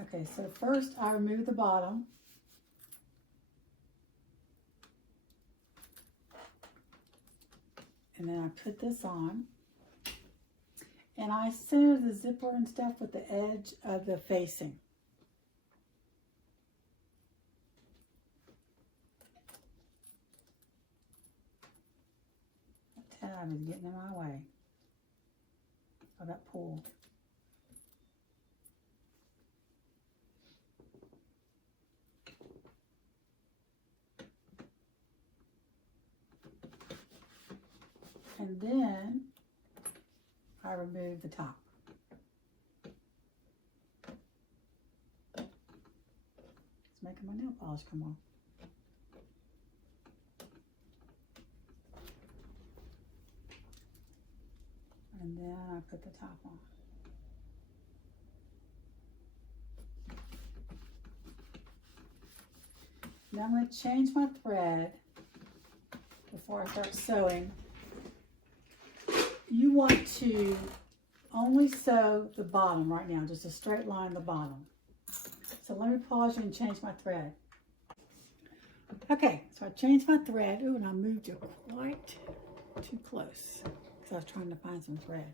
Okay, so first I remove the bottom. And then I put this on. And I center the zipper and stuff with the edge of the facing. That tab is getting in my way. Oh, that pull. And then I remove the top. It's making my nail polish come off. And then I put the top on. Now I'm going to change my thread before I start sewing. You want to only sew the bottom right now, just a straight line the bottom. So let me pause you and change my thread. Okay, so I changed my thread. Ooh, and I moved you quite too close because I was trying to find some thread.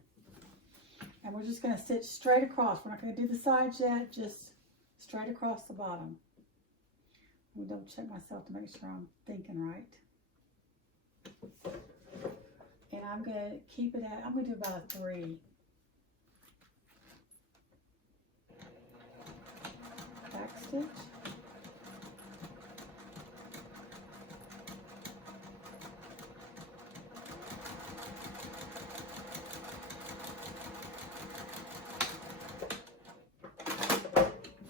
And we're just going to stitch straight across. We're not going to do the sides yet, just straight across the bottom. Let me double check myself to make sure I'm thinking right. And I'm going to keep it at, I'm going to do about a 3. Back stitch.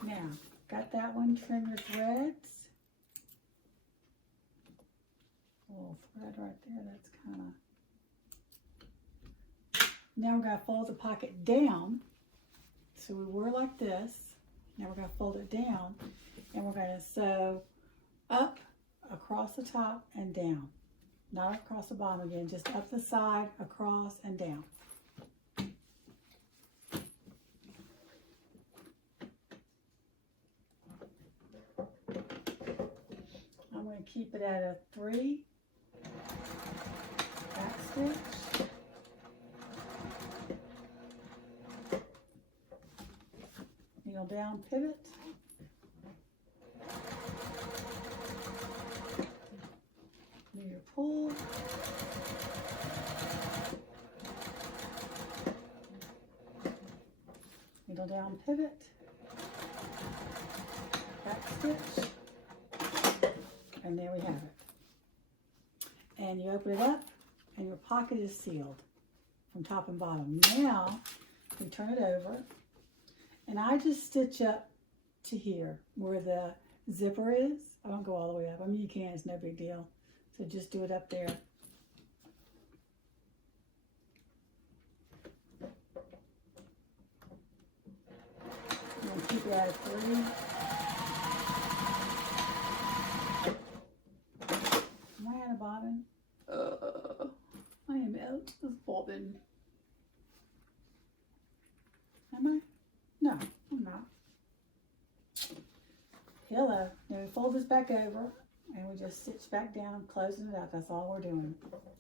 Now, got that one, trim your threads. A little thread right there, that's kind of. Now we're going to fold the pocket down. So we were like this. Now we're going to fold it down. And we're going to sew up, across the top, and down. Not across the bottom again, just up the side, across, and down. I'm going to keep it at a 3. Back stitch. Needle down, pivot. Do your pull. Needle down, pivot. Back stitch. And there we have it. And you open it up and your pocket is sealed from top and bottom. Now you turn it over. And I just stitch up to here where the zipper is. I don't go all the way up. I mean, you can, it's no big deal. So just do it up there. I'm going to keep it at a 3. Am I at a bobbin? I am out of bobbin. Am I? No, I'm not. Hello. Now we fold this back over and we just stitch back down, closing it up. That's all we're doing.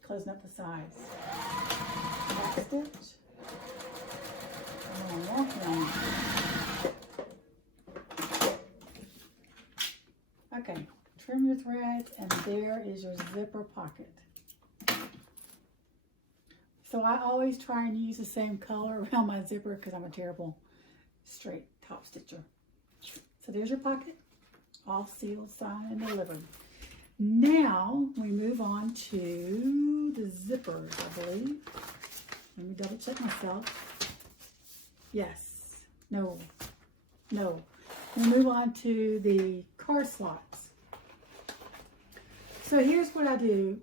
Closing up the sides. Back stitch. And I'm walking on it. Okay, trim your threads and there is your zipper pocket. So I always try and use the same color around my zipper because I'm a terrible straight top stitcher. So there's your pocket, all sealed, signed, and delivered. Now we move on to the zippers, I believe. Let me double check myself. Yes, no. We move on to the card slots. So here's what I do.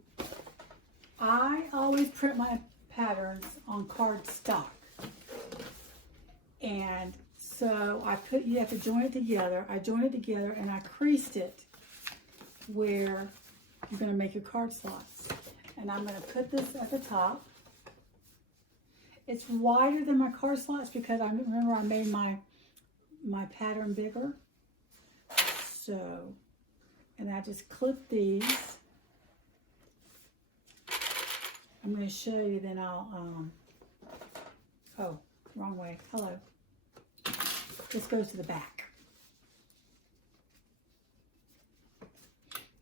I always print my patterns on card stock. And so you have to join it together. I joined it together and I creased it where you're going to make your card slots. And I'm going to put this at the top. It's wider than my card slots because I remember I made my pattern bigger. So, and I just clip these. I'm going to show you, then I'll, oh, wrong way. Hello. This goes to the back.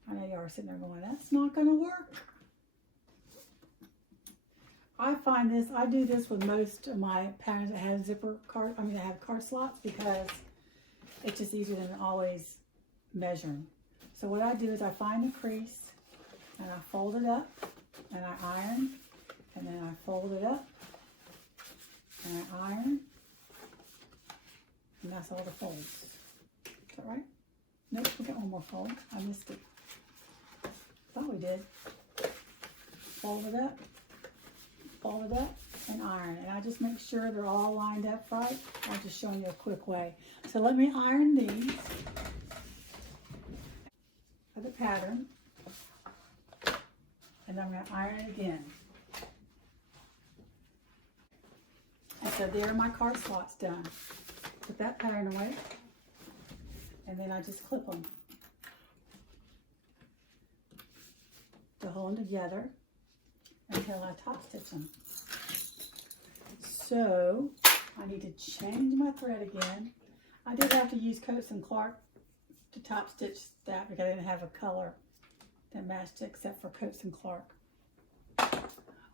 I know you are sitting there going, that's not going to work. I find this, I do this with most of my patterns that have zipper card, that have card slots, because it's just easier than always measuring. So what I do is I find the crease and I fold it up and I iron, and then I fold it up and I iron, and that's all the folds. Is that right? Nope, we got one more fold. I missed it. Thought we did. Fold it up, and iron. And I just make sure they're all lined up right. I'm just showing you a quick way. So let me iron these for the pattern. And I'm going to iron it again. And so there are my card slots done. Put that pattern away. And then I just clip them to hold them together until I top stitch them. So I need to change my thread again. I did have to use Coats and Clark to top stitch that because I didn't have a color that matched except for Coats and Clark.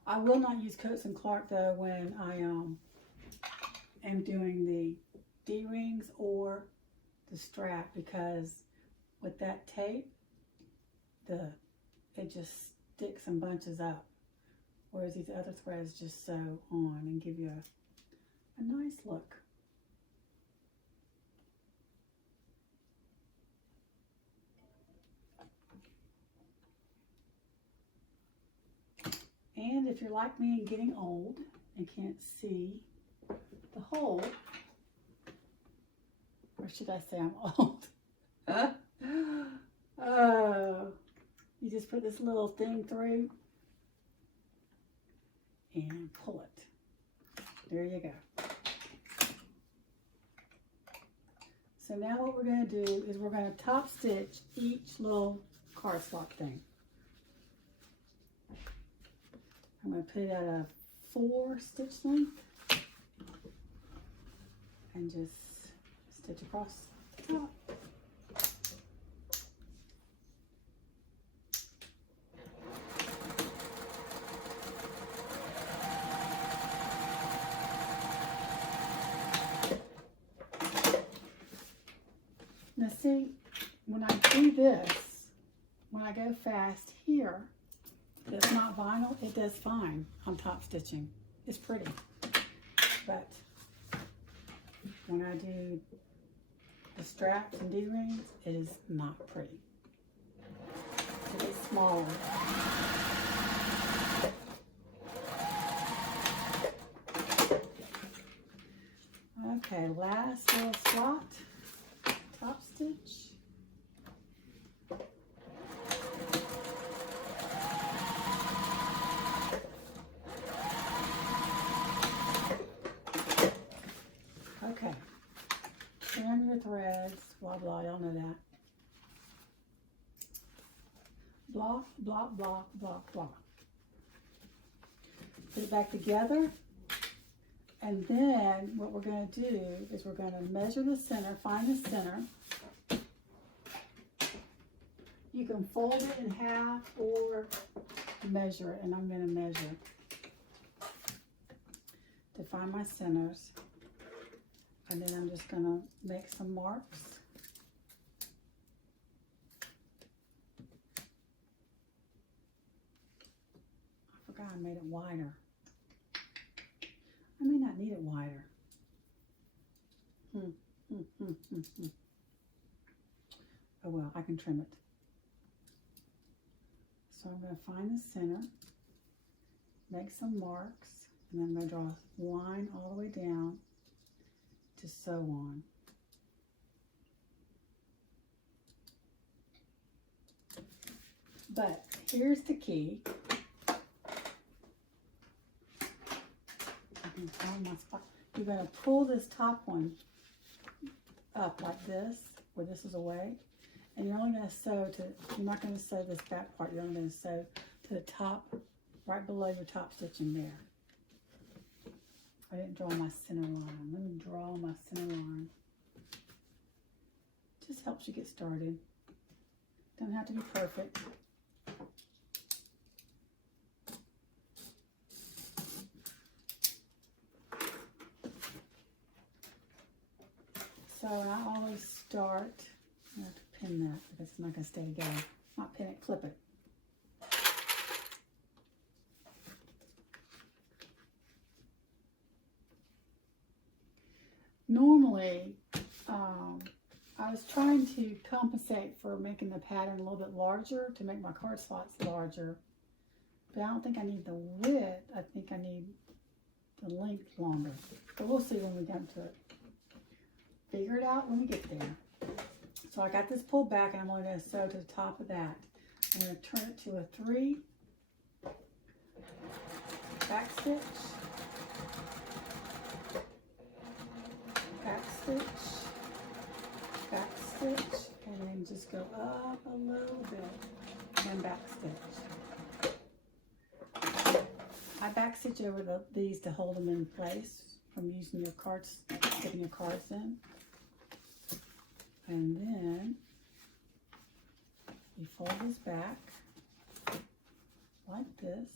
I will not use Coats and Clark though when I am doing the D-rings or the strap, because with that tape it just sticks and bunches up, whereas these other threads just sew on and give you a nice look. And if you're like me and getting old and can't see the hole, or should I say I'm old? Oh, you just put this little thing through and pull it. There you go. So now what we're going to do is we're going to top stitch each little card slot thing. I'm going to put it at a 4 stitch length and just stitch across the top. Now see, when I do this, when I go fast here, that's not vinyl, it does fine on top stitching. It's pretty. But when I do the straps and D-rings, it is not pretty. It is smaller. Okay, last little slot, top stitch. Okay, trim your threads, blah, blah, y'all know that. Blah, blah, blah, blah, blah. Put it back together, and then what we're going to do is we're going to measure the center, find the center. You can fold it in half or measure it, and I'm going to measure to find my centers. And then I'm just going to make some marks. I forgot I made it wider. I may not need it wider. Oh well, I can trim it. So I'm going to find the center, make some marks, and then I'm going to draw a line all the way down to sew on. But here's the key. I can find my spot. You're going to pull this top one up like this, where this is away. And you're only going to sew to, you're not going to sew this back part. You're only going to sew to the top, right below your top stitching there. I didn't draw my center line. Let me draw my center line. Just helps you get started. Don't have to be perfect. So I always start, I have to pin that because it's not going to stay together. Not pin it, clip it. Normally, I was trying to compensate for making the pattern a little bit larger to make my card slots larger. But I don't think I need the width. I think I need the length longer. But we'll see when we get to it. Figure it out when we get there. So I got this pulled back and I'm only going to sew to the top of that. I'm going to turn it to a 3, back stitch, back stitch, back stitch, and then just go up a little bit and back stitch. I back stitch over these to hold them in place from using your cards, sticking your cards in. And then you fold this back like this,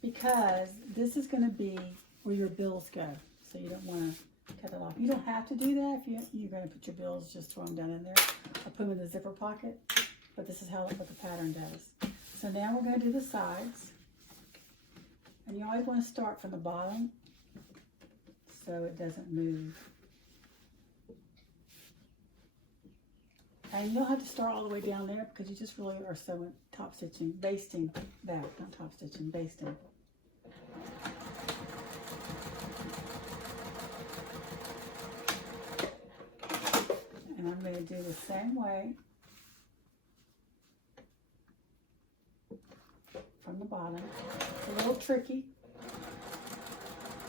because this is going to be where your bills go. So you don't want to cut it off. You don't have to do that if you're going to put your bills, just throw them down in there. I put them in the zipper pocket, but this is what the pattern does. So now we're going to do the sides. And you always want to start from the bottom so it doesn't move. And you don't have to start all the way down there because you just really are sewing, top stitching, basting back, not top stitching, basting. And I'm going to do the same way from the bottom. It's a little tricky.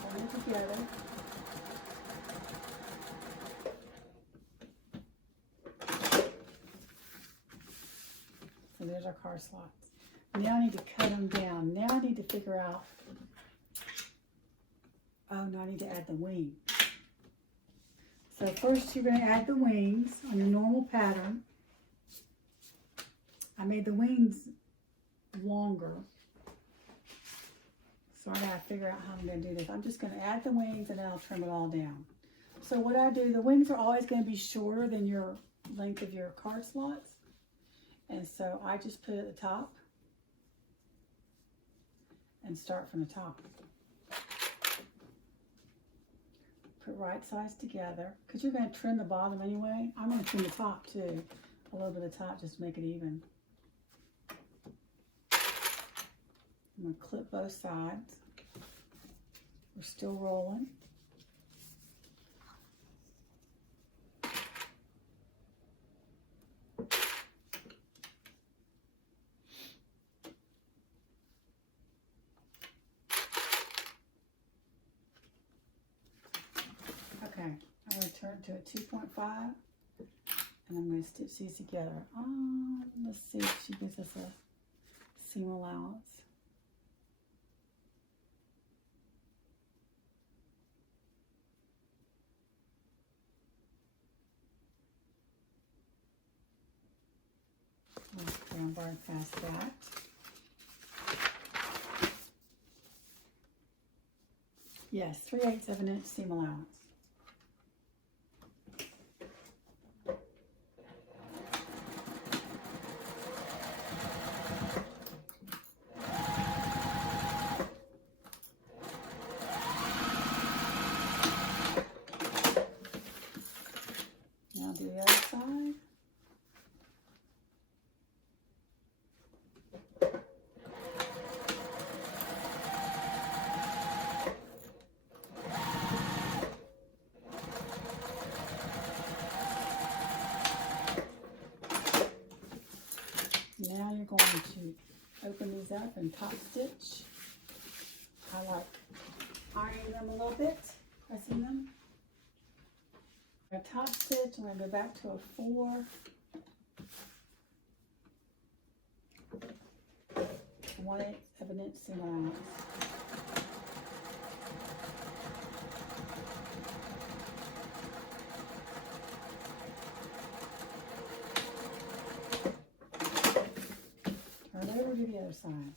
Hold it together. So there's our card slots. Now I need to cut them down. Now I need to figure out, oh no, I need to add the wing. So first you're going to add the wings on your normal pattern. I made the wings longer. So I got to figure out how I'm going to do this. I'm just going to add the wings and then I'll trim it all down. So what I do, the wings are always going to be shorter than your length of your card slots. And so I just put it at the top and start from the top. Put right sides together, because you're going to trim the bottom anyway. I'm going to trim the top too, a little bit of the top just to make it even. I'm going to clip both sides. We're still rolling. Okay, I'm going to turn to a 2.5 and I'm going to stitch these together. Let's see if she gives us a seam allowance. Okay, I'm going past that. Yes, 3/8 of an inch seam allowance. Now do the other side. these up and top stitch. I like ironing them a little bit, pressing them. A top stitch, I'm going to go back to a 4. I want it of an inch in line. Turn over to the other side.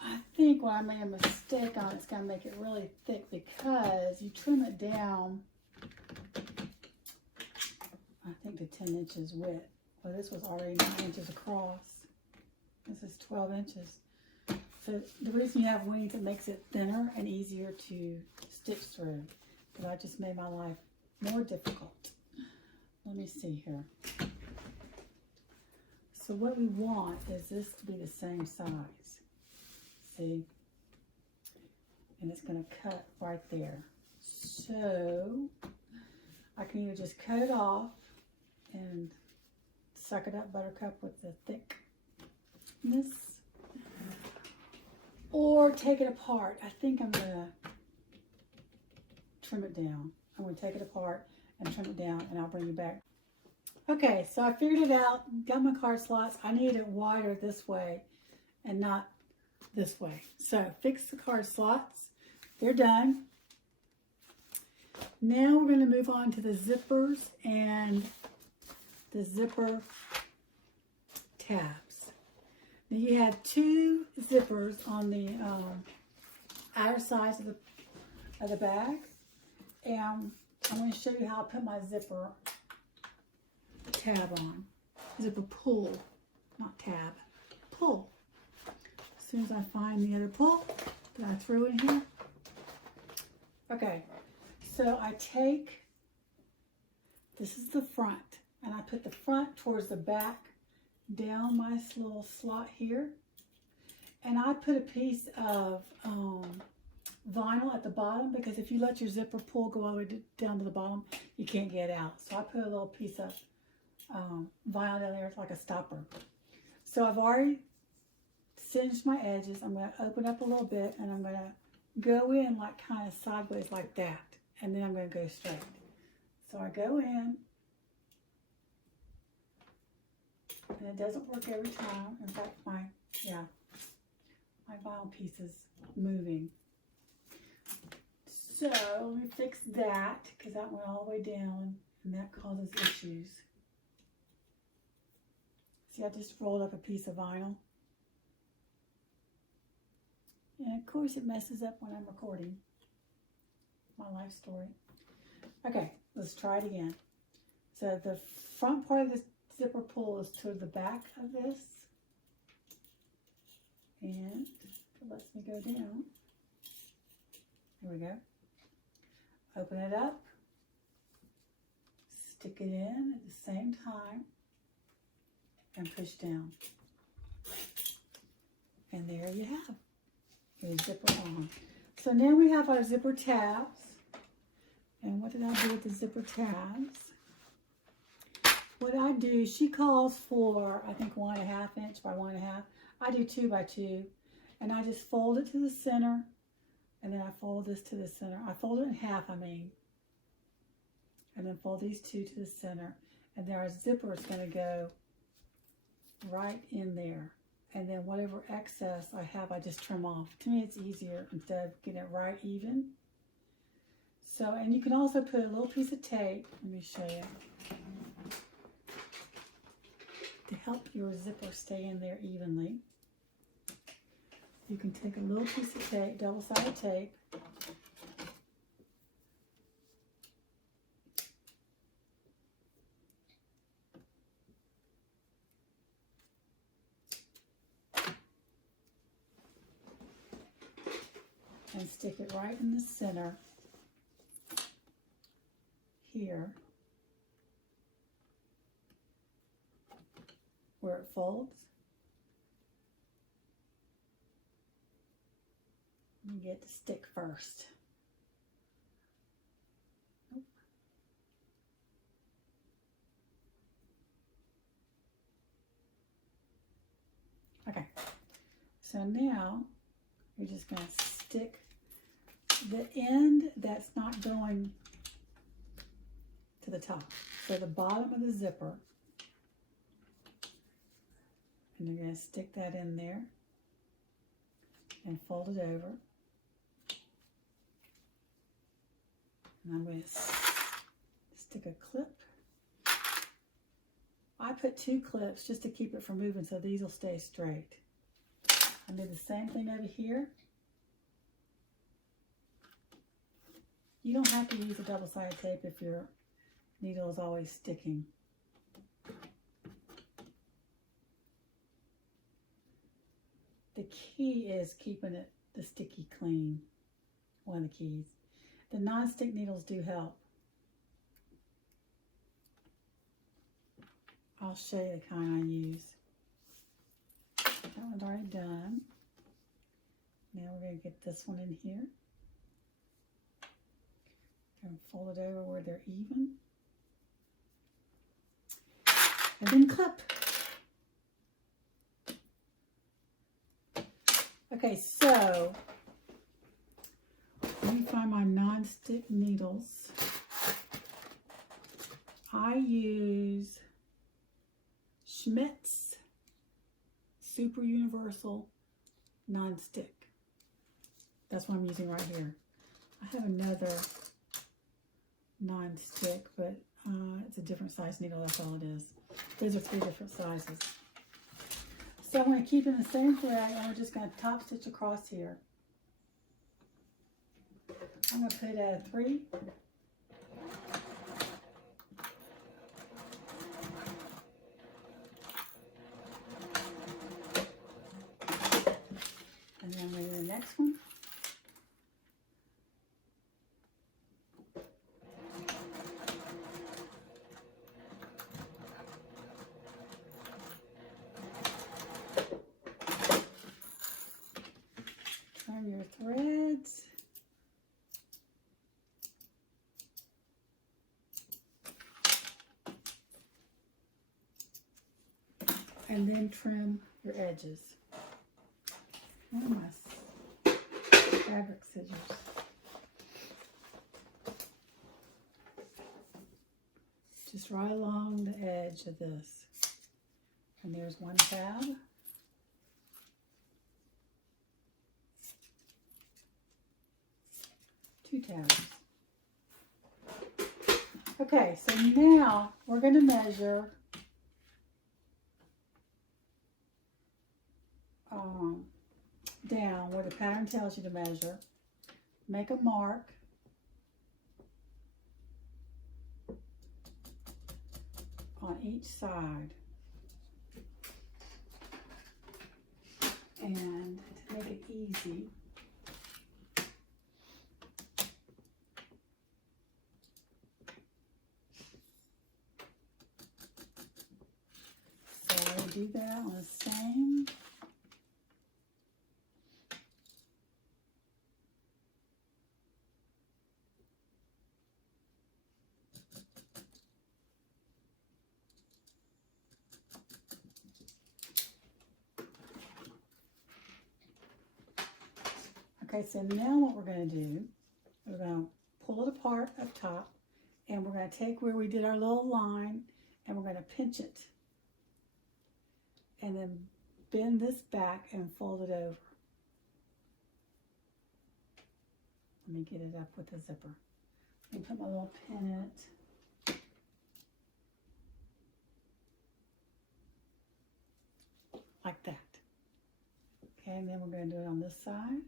I think what I made a mistake on, it's going to make it really thick because you trim it down, I think to 10 inches width. Well, this was already 9 inches across. This is 12 inches. So the reason you have wings, it makes it thinner and easier to stitch through. But I just made my life more difficult. Let me see here. So what we want is this to be the same size. See? And it's going to cut right there. So I can either just cut it off and suck it up, Buttercup, with the thickness, or take it apart. I think I'm going to trim it down. I'm going to take it apart and trim it down, and I'll bring you back. Okay, so I figured it out. Got my card slots. I need it wider this way and not this way. So fix the card slots. They're done. Now we're going to move on to the zippers and the zipper tabs. Now you have 2 zippers on the outer sides of the bag, and I'm going to show you how I put my zipper tab on. Zipper pull, not tab, pull. As soon as I find the other pull that I threw in here. Okay, so I take, this is the front, and I put the front towards the back, down my little slot here, and I put a piece of vinyl at the bottom, because if you let your zipper pull go all the way down to the bottom, you can't get out. So I put a little piece of vinyl down there, like a stopper. So I've already singed my edges. I'm going to open up a little bit, and I'm going to go in like kind of sideways like that, and then I'm going to go straight. So I go in, and it doesn't work every time. In fact, my vinyl piece is moving. So let me fix that, because that went all the way down, and that causes issues. See, I just rolled up a piece of vinyl. And of course it messes up when I'm recording my life story. Okay, let's try it again. So the front part of the zipper pull is to the back of this. And it lets me go down. Here we go. Open it up. Stick it in at the same time. And push down. And there you have a zipper on. So now we have our zipper tabs. And what did I do with the zipper tabs? What I do, she calls for, I think, 1.5 inch by 1.5. I do 2 by 2. And I just fold it to the center. And then I fold this to the center. I fold it in half, I mean. And then fold these 2 to the center. And then our zipper is going to go right in there. And then whatever excess I have, I just trim off. To me, it's easier instead of getting it right even. So, and you can also put a little piece of tape. Let me show you. To help your zipper stay in there evenly. You can take a little piece of tape, double-sided tape. And stick it right in the center here where it folds. Let me get the stick first. Okay, so now you're just going to stick the end that's not going to the top. So the bottom of the zipper, and you're going to stick that in there and fold it over. And I'm going to stick a clip. I put 2 clips just to keep it from moving so these will stay straight. I do the same thing over here. You don't have to use a double-sided tape if your needle is always sticking. The key is keeping the sticky clean. One of the keys. The non-stick needles do help. I'll show you the kind I use. That one's already done. Now we're going to get this one in here. And fold it over where they're even. And then clip. Okay, so let me find my non-stick needles. I use Schmidt's Super Universal Non-Stick. That's what I'm using right here. I have another non-stick, but it's a different size needle, that's all it is. Those are 3 different sizes. So I'm going to keep in the same thread, and we're just going to top stitch across here. I'm going to put 3. And then I'm going to do the next one. Turn your threads. And then trim your edges. Where are my fabric scissors? Just right along the edge of this. And there's one tab. Two tabs. Okay, so now we're going to measure down where the pattern tells you to measure. Make a mark. On each side. And to make it easy, so I will do that on the same. Okay, so now what we're going to do, we're going to pull it apart up top, and we're going to take where we did our little line, and we're going to pinch it, and then bend this back and fold it over. Let me get it up with the zipper. Let me put my little pin in it. Like that. Okay, and then we're going to do it on this side.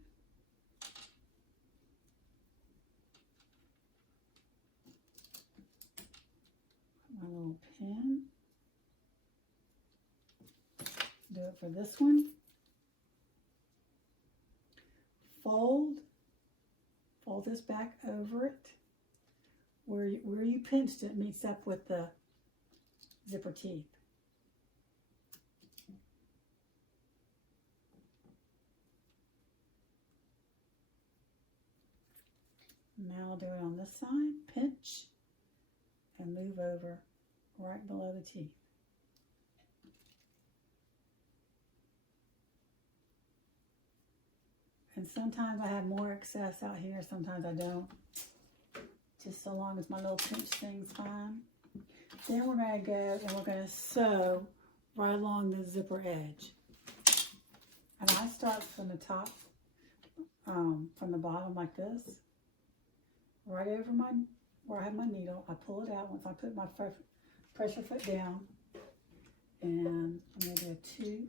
My little pin. Do it for this one. Fold this back over it. Where you pinched it meets up with the zipper teeth. Now I'll do it on this side, pinch, and move over right below the teeth. And sometimes I have more excess out here, sometimes I don't. Just so long as my little pinch thing's fine. Then we're going to go and we're going to sew right along the zipper edge. And I start from the top, from the bottom like this, right over where I have my needle. I pull it out once I put my pressure foot down. And I'm going to do a 2,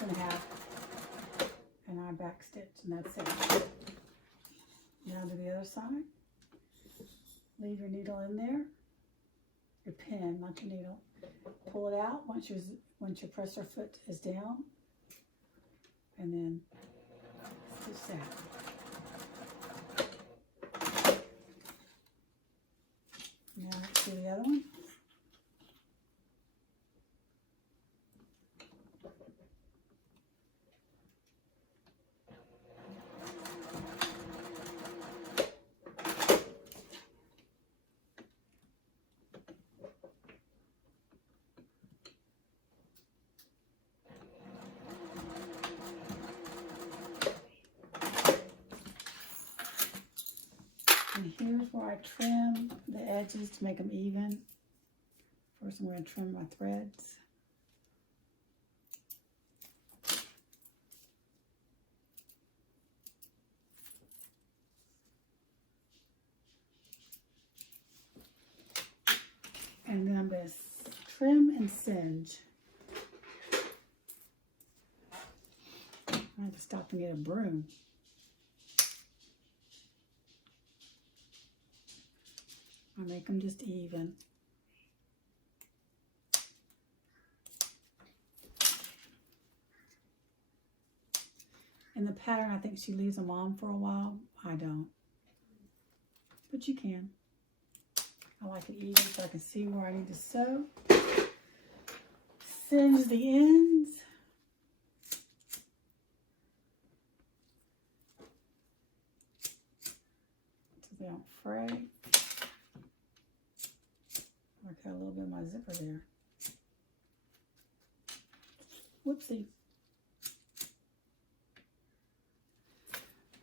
2.5, and I back stitch, and that's it. Now to the other side. Leave your needle in there. Your pin, not your needle. Pull it out once your presser foot is down, and then stitch that. Now let's do the other one. And here's where I trim the edges to make them even. First I'm going to trim my threads. And then I'm going to trim and singe. I have to stop and get a broom. I make them just even. In the pattern, I think she leaves them on for a while. I don't. But you can. I like it even so I can see where I need to sew. Singe the ends. So they don't fray. I got a little bit of my zipper there. Whoopsie.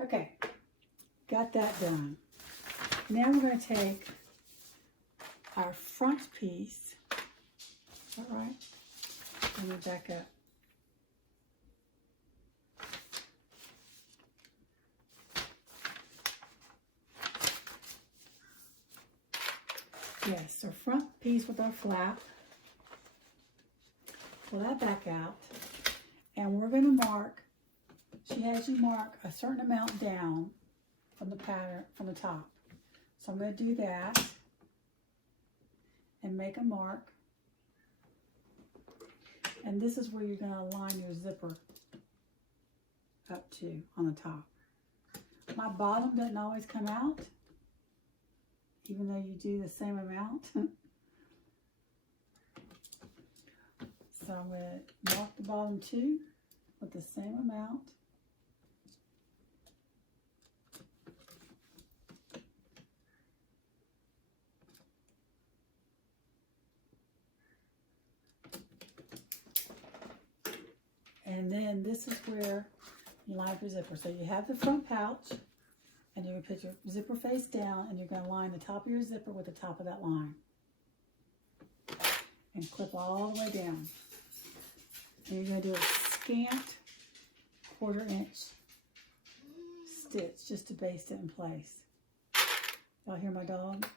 Okay, got that done. Now we're going to take our front piece. Is that right? Let me back up. Yes, so front piece with our flap. Pull that back out. And we're going to mark, she has you mark a certain amount down from the pattern, from the top. So I'm going to do that and make a mark. And this is where you're going to line your zipper up to on the top. My bottom doesn't always come out, even though you do the same amount. So I'm going to mark the bottom too with the same amount. And then this is where you line up your zipper. So you have the front pouch, and you're going to put your zipper face down, and you're going to line the top of your zipper with the top of that line. And clip all the way down. And you're going to do a scant 1/4 inch stitch just to baste it in place. Y'all hear my dog?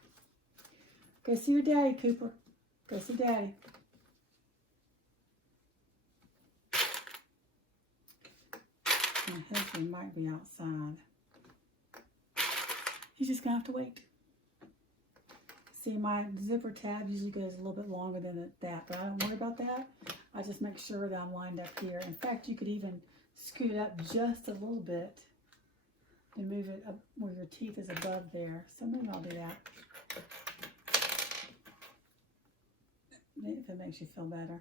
Go see your daddy, Cooper. Go see daddy. My husband might be outside. He's just going to have to wait. See, my zipper tab usually goes a little bit longer than that, but I don't worry about that. I just make sure that I'm lined up here. In fact, you could even scoot it up just a little bit and move it up where your teeth is above there. So maybe I'll do that. Maybe if it makes you feel better.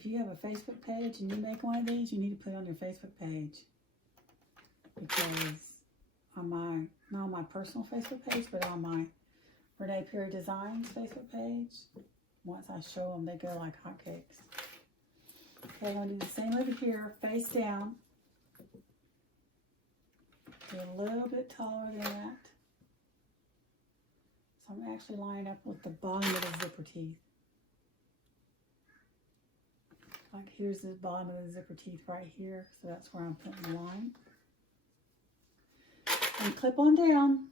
if you have a Facebook page and you make one of these, you need to put it on your Facebook page. Because on my, not on my personal Facebook page, but on my Rene Designs Facebook page, once I show them, they go like hotcakes. Okay, I'm going to do the same over here, face down. Be a little bit taller than that. So I'm actually lining up with the bottom of the zipper teeth. Like here's the bottom of the zipper teeth right here, so that's where I'm putting the line. And clip on down.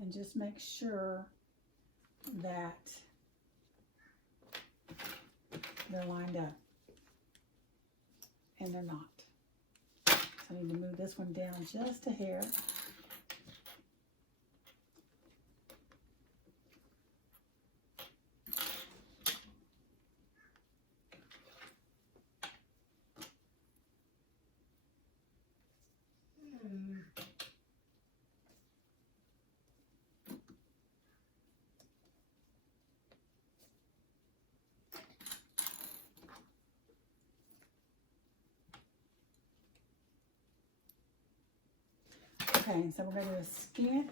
And just make sure that they're lined up. And they're not. So I need to move this one down just a hair. Okay, so we're going to do a scant.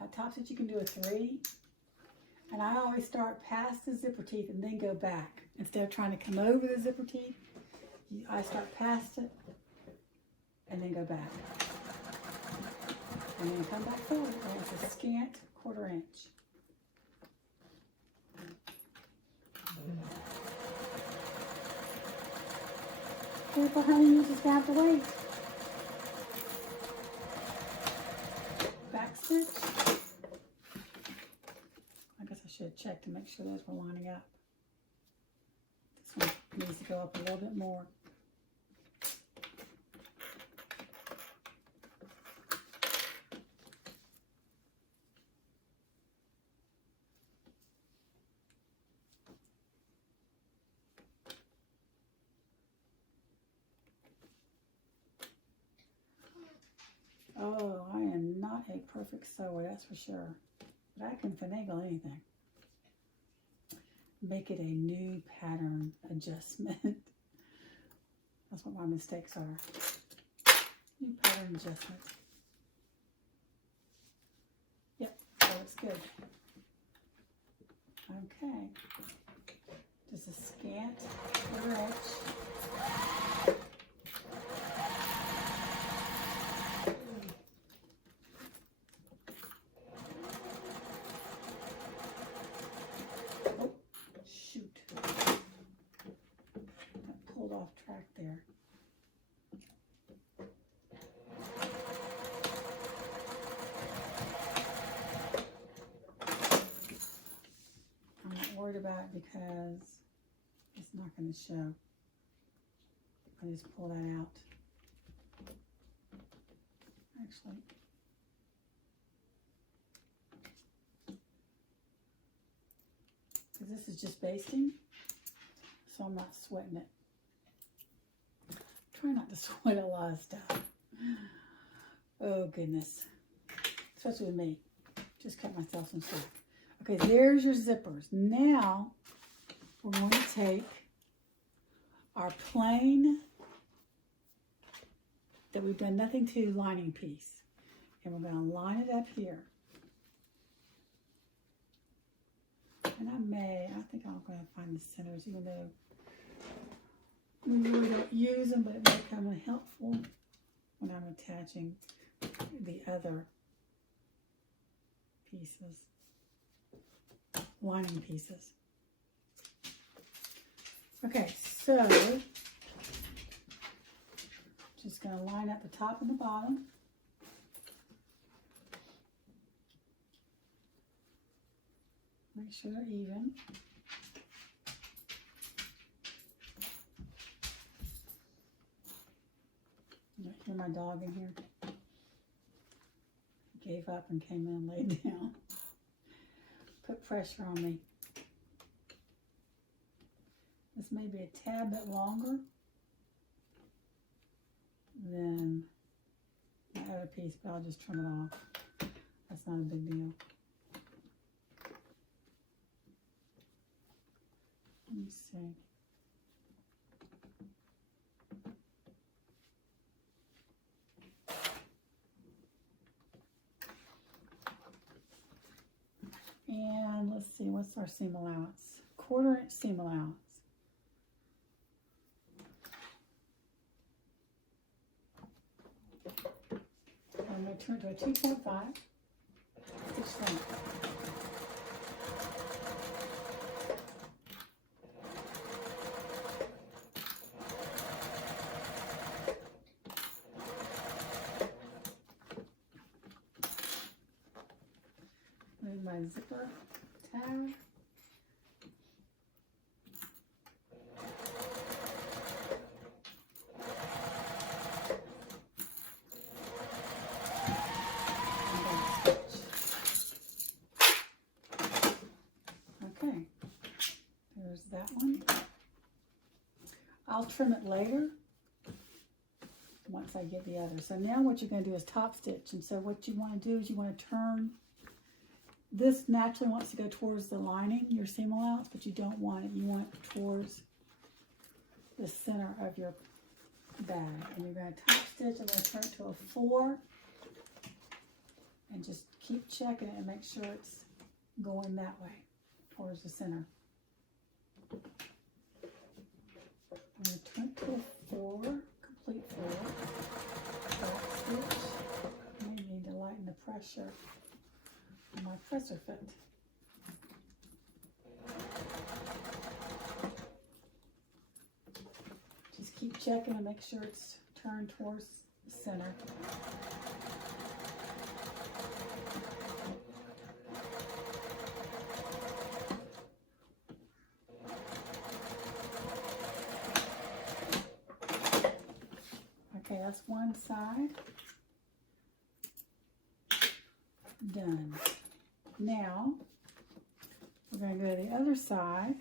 At top stitch you can do a 3. And I always start past the zipper teeth and then go back. Instead of trying to come over the zipper teeth, I start past it and then go back. And then come back forward. And it's a scant 1/4 inch. Careful, honey, you just have to wait. Back stitch. I guess I should have checked to make sure those were lining up. This one needs to go up a little bit more. Oh, I am not a perfect sewer, that's for sure. But I can finagle anything. Make it a new pattern adjustment. That's what my mistakes are. New pattern adjustment. Yep, that looks good. Okay. Just a scant 1/4 inch. Off track there. I'm not worried about it because it's not going to show. I just pull that out. Actually, because this is just basting, so I'm not sweating it. Try not to sweat a lot of stuff. Oh goodness. Especially with me. Just cut myself some slack. Okay, there's your zippers. Now we're going to take our plain that we've done nothing to lining piece. And we're going to line it up here. And I think I'm going to find the centers, even though we really don't use them, but it may come in helpful when I'm attaching the other pieces, lining pieces. Okay, so just going to line up the top and the bottom. Make sure they're even. Hear my dog in here? He gave up and came in and laid down. Put pressure on me. This may be a tad bit longer than my other piece, but I'll just trim it off. That's not a big deal. Let me see. And let's see, what's our seam allowance? 1/4 inch seam allowance. I'm going to turn to a 2.5 stitch length. Move my zipper tab. Okay, there's that one. I'll trim it later once I get the other. So now what you're going to do is top stitch. And so what you want to do is you want to turn. This naturally wants to go towards the lining, your seam allowance, but you don't want it. You want it towards the center of your bag. And you're going to top stitch. I'm going to turn it to a 4. And just keep checking it and make sure it's going that way, towards the center. I'm going to turn it to a 4, complete 4. Top stitch. I may need to lighten the pressure on my presser fit. Just keep checking and make sure it's turned towards the center. Okay, that's one side. Done. Now, we're going to go to the other side.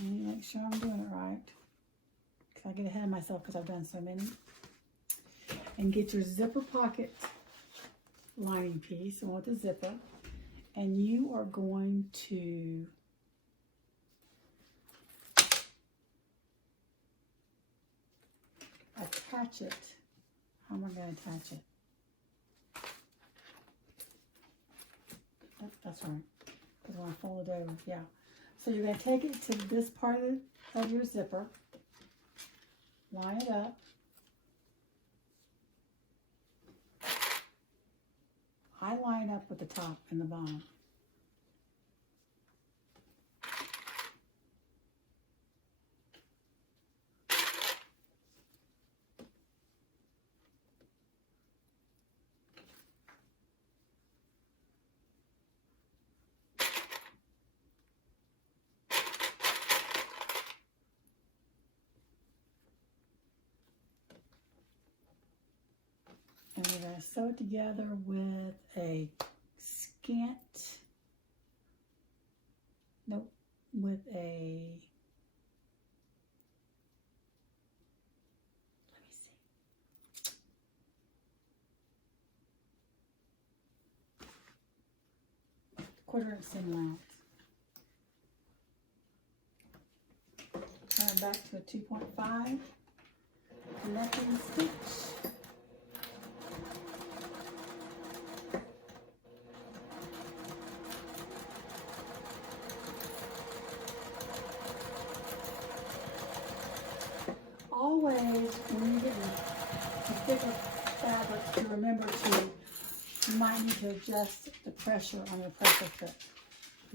And make sure I'm doing it right. Because I get ahead of myself because I've done so many. And get your zipper pocket lining piece, the one with the zipper. And you are going to attach it. How am I going to attach it? That's right, because I want to fold it over, yeah. So you're going to take it to this part of your zipper, line it up. I line up with the top and the bottom. And we're going to sew it together with a with a, let me see. 1/4 inch seam allowance. Turn it back to a 2.5. Connecting stitch. Always, when you get a thicker fabric, to remember you might need to adjust the pressure on your presser foot.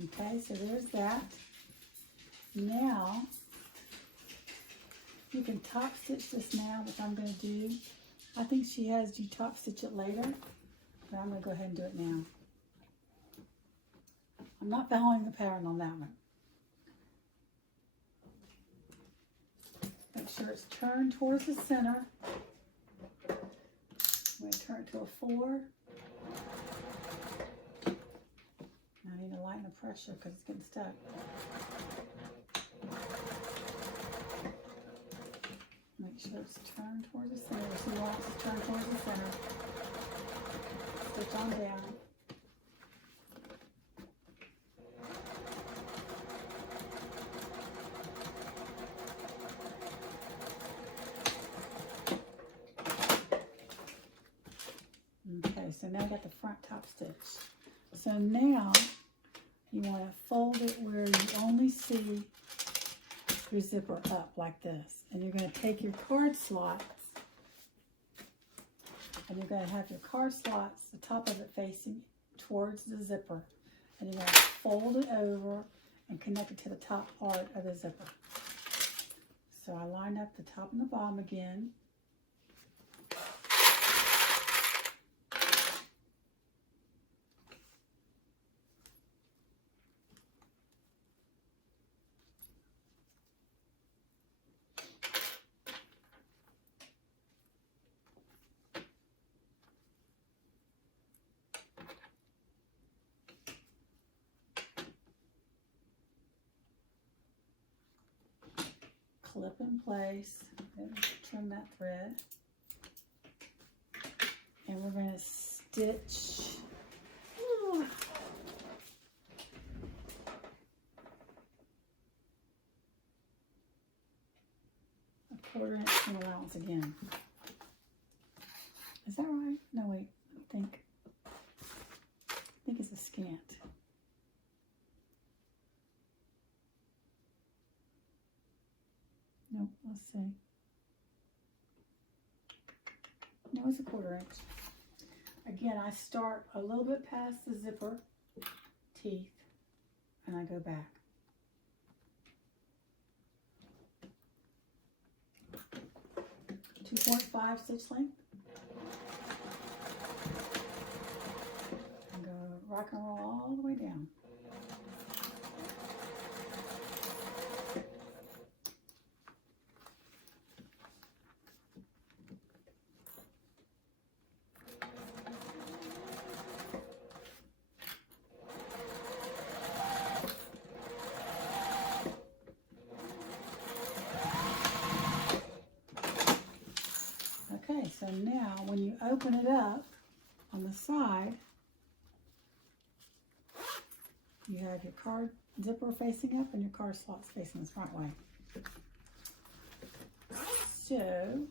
Okay, so there's that. Now, you can top stitch this now, which I'm going to do. I think she has you top stitch it later, but I'm going to go ahead and do it now. I'm not following the pattern on that one. Make sure it's turned towards the center. I'm going to turn it to a 4. I need to lighten the pressure because it's getting stuck. Make sure it's turned towards the center. So you want turn towards the center. Stitch on down. Okay, so now I got the front top stitch. So now you want to fold it where you only see your zipper up like this. And you're going to take your card slots and you're going to have your card slots, the top of it facing towards the zipper. And you're going to fold it over and connect it to the top part of the zipper. So I line up the top and the bottom again. Clip in place, and trim that thread, and we're going to stitch a 1/4 inch seam allowance again. Is that right? No, wait, I think it's a scant. No, let's see. No, it's a 1/4 inch. Again, I start a little bit past the zipper teeth and I go back. .5 stitch length. And go rock and roll all the way down. Okay, so now when you open it up on the side, you have your card zipper facing up and your card slots facing the front way. So,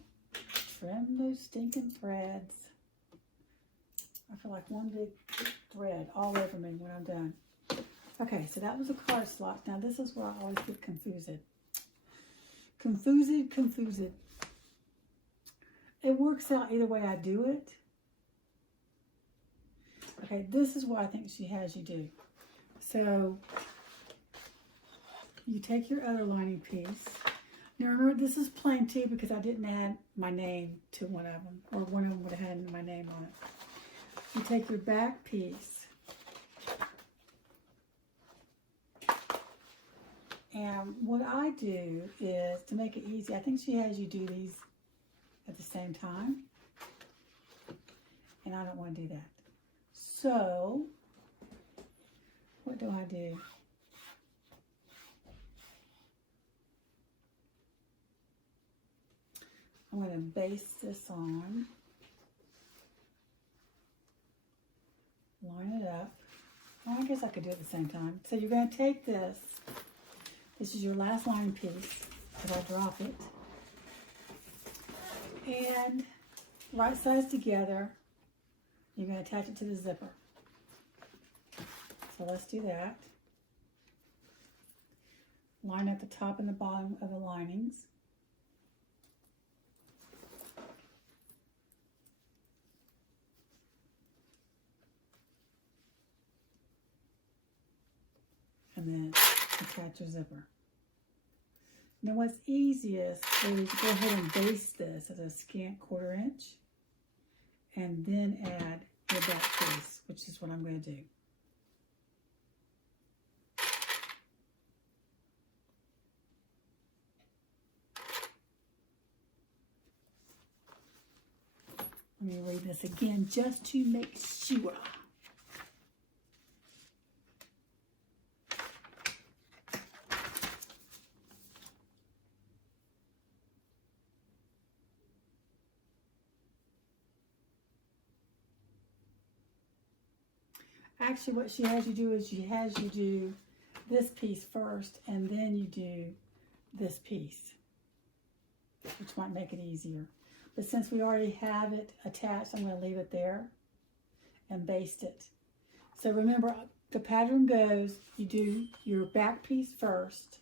trim those stinking threads. I feel like one big thread all over me when I'm done. Okay, so that was a card slot. Now this is where I always get confused. Confused. It works out either way I do it. Okay, this is what I think she has you do. So, you take your other lining piece. Now remember, this is plain too because I didn't add my name to one of them, or one of them would have had my name on it. You take your back piece and what I do is, to make it easy, I think she has you do these at the same time, and I don't want to do that. So, what do I do? I'm going to base this on, line it up. Well, I guess I could do it at the same time. So you're going to take this. This is your last lining piece, because I drop it. And right sides together, you're going to attach it to the zipper. So let's do that. Line up the top and the bottom of the linings. And then attach your zipper. Now what's easiest is to go ahead and base this as a scant 1/4 inch and then add your back piece, which is what I'm going to do. Let me read this again just to make sure. Actually, what she has you do is she has you do this piece first, and then you do this piece, which might make it easier. But since we already have it attached, I'm going to leave it there and baste it. So remember, the pattern goes, you do your back piece first,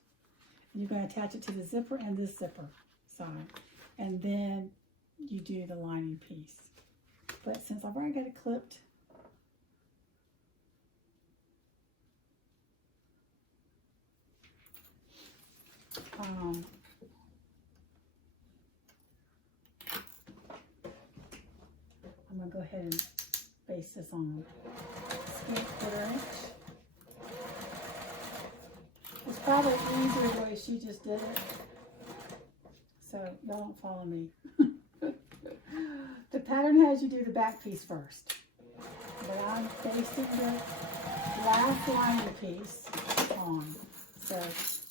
and you're going to attach it to the zipper and this zipper side, and then you do the lining piece. But since I've already got it clipped, I'm going to go ahead and baste this on. It's probably easier the way she just did it, so y'all don't follow me. The pattern has you do the back piece first, but I'm basting the last lining piece on. So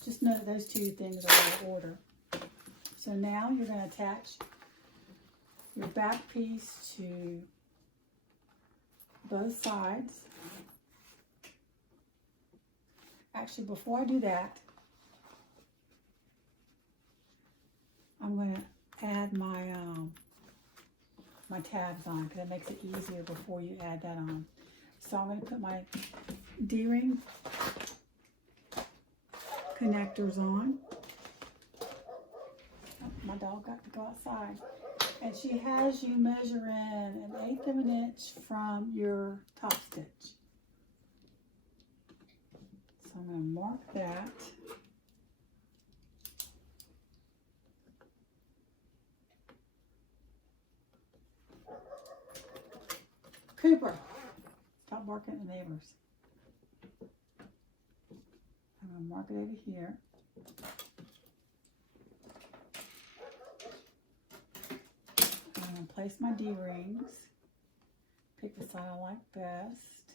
just know that those two things are out of order. So now you're going to attach your back piece to both sides. Actually, before I do that, I'm going to add my my tabs on, because it makes it easier before you add that on. So I'm going to put my D-ring connectors on. Oh, my dog got to go outside. And she has you measure in 1/8 of an inch from your top stitch. So I'm going to mark that. Cooper, stop barking at the neighbors. I'm going to mark it over here. I'm going to place my D-rings. Pick the side I like best.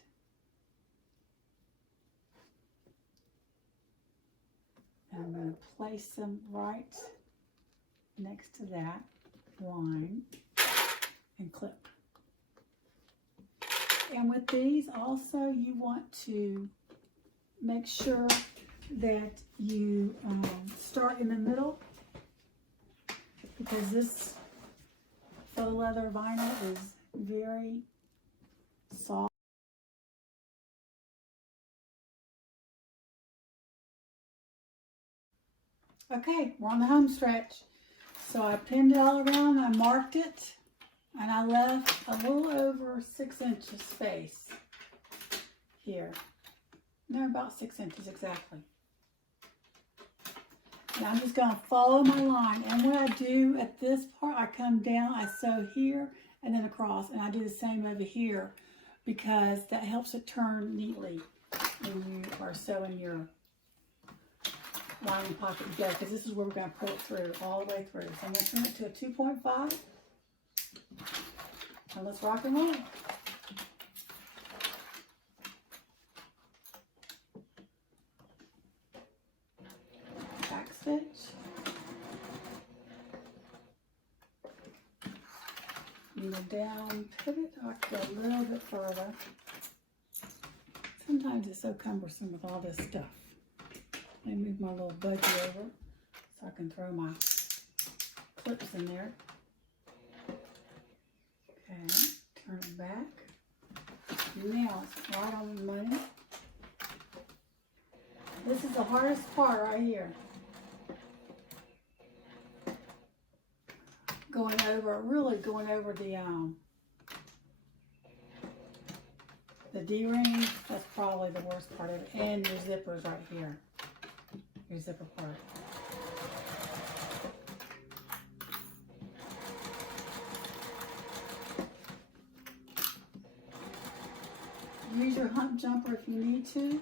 And I'm going to place them right next to that line and clip. And with these also, you want to make sure that you start in the middle, because this faux leather vinyl is very soft. Okay, we're on the home stretch. So I pinned it all around, I marked it, and I left a little over 6 inches space here. No, about 6 inches exactly. And I'm just going to follow my line. And what I do at this part, I come down, I sew here and then across. And I do the same over here, because that helps it turn neatly when you are sewing your lining pocket together. Because this is where we're going to pull it through, all the way through. So I'm going to turn it to a 2.5. And let's rock and roll. Back stitch. Needle down, pivot up a little bit further. Sometimes it's so cumbersome with all this stuff. Let me move my little budgie over so I can throw my clips in there. Okay, turn it back. Now it's right on the money. This is the hardest part right here. Really going over the D-ring. That's probably the worst part of it. And your zippers right here. Your zipper part. Use your hump jumper if you need to.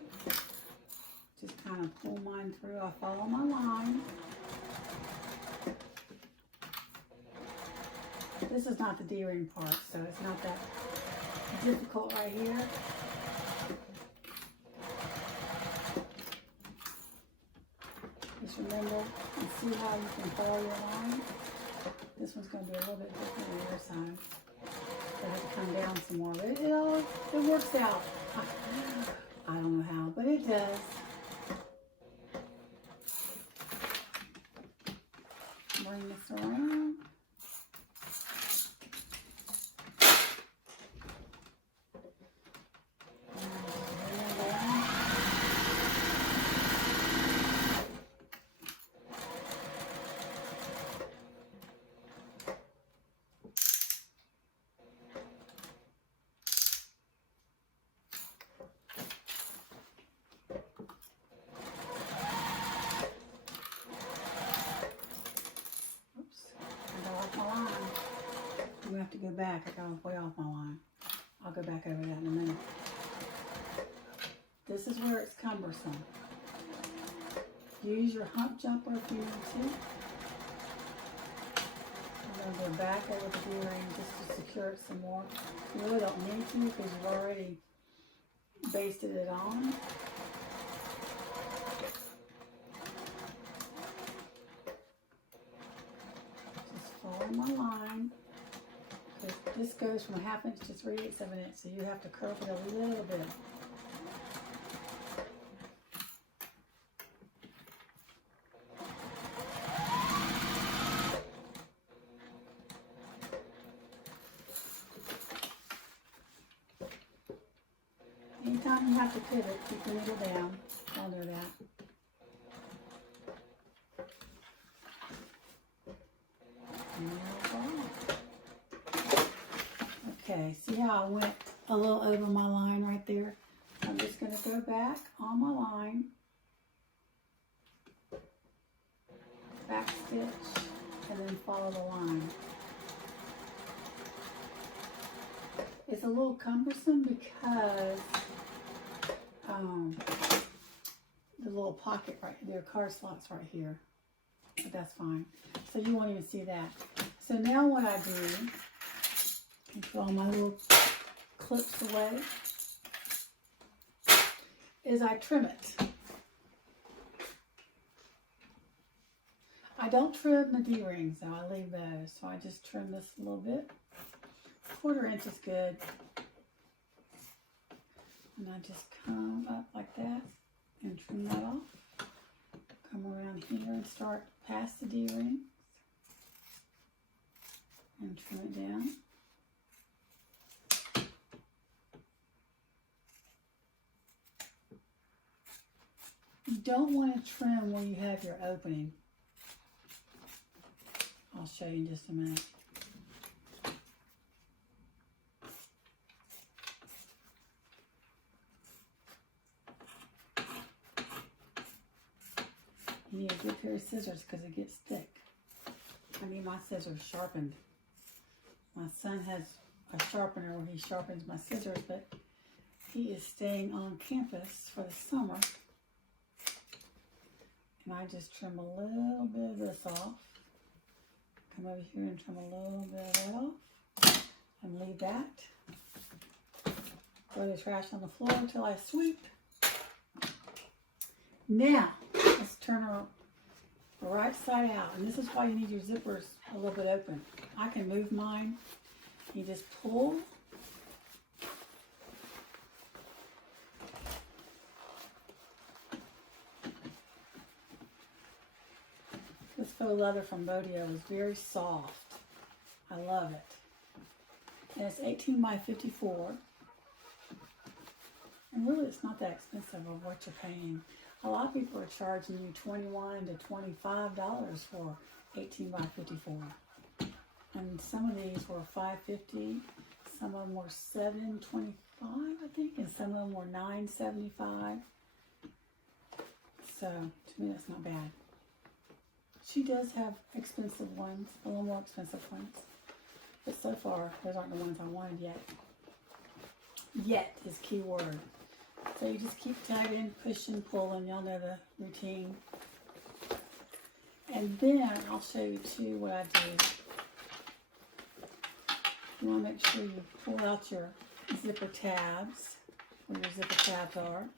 Just kind of pull mine through. I follow my line. This is not the D-ring part, so it's not that difficult right here. Just remember and see how you can follow your line. This one's going to be a little bit different on your side. I have to come down some more, but it works out. I don't know how, but it does. Bring this around. I have to go back. I got way off my line. I'll go back over that in a minute. This is where it's cumbersome. Use your hump jumper if you need to. I'm going to go back over the D-ring just to secure it some more. You really don't need to because you've already basted it on. Just follow my line. This goes from a 1/2 inch to 3/8 of an inch, so you have to curve it a little bit. Anytime you have to pivot, keep the needle down. I'll do that. Okay, see how I went a little over my line right there? I'm just going to go back on my line, back stitch, and then follow the line. It's a little cumbersome because the little pocket right there, card slots right here, but that's fine. So you won't even see that. So now what I do, throw all my little clips away, is I trim it. I don't trim the D-rings though, I leave those. So I just trim this a little bit. 1/4 inch is good. And I just come up like that and trim that off. Come around here and start past the D-ring and trim it down. You don't want to trim where you have your opening. I'll show you in just a minute. You need a good pair of scissors because it gets thick. I need my scissors sharpened. My son has a sharpener where he sharpens my scissors, but he is staying on campus for the summer. And I just trim a little bit of this off. Come over here and trim a little bit of that off. And leave that. Throw the trash on the floor until I sweep. Now, let's turn her right side out. And this is why you need your zippers a little bit open. I can move mine. You just pull. This faux leather from Bodio is very soft. I love it. And it's 18 by 54. And really it's not that expensive of what you're paying. A lot of people are charging you $21 to $25 for 18 by 54. And some of these were $5.50, some of them were $7.25, I think, and some of them were $9.75. So to me that's not bad. She does have expensive ones, a little more expensive ones. But so far, those aren't the ones I wanted yet. Yet is key word. So you just keep tugging, pushing, pulling. Y'all know the routine. And then I'll show you too what I do. You want to make sure you pull out your zipper tabs, where your zipper tabs are.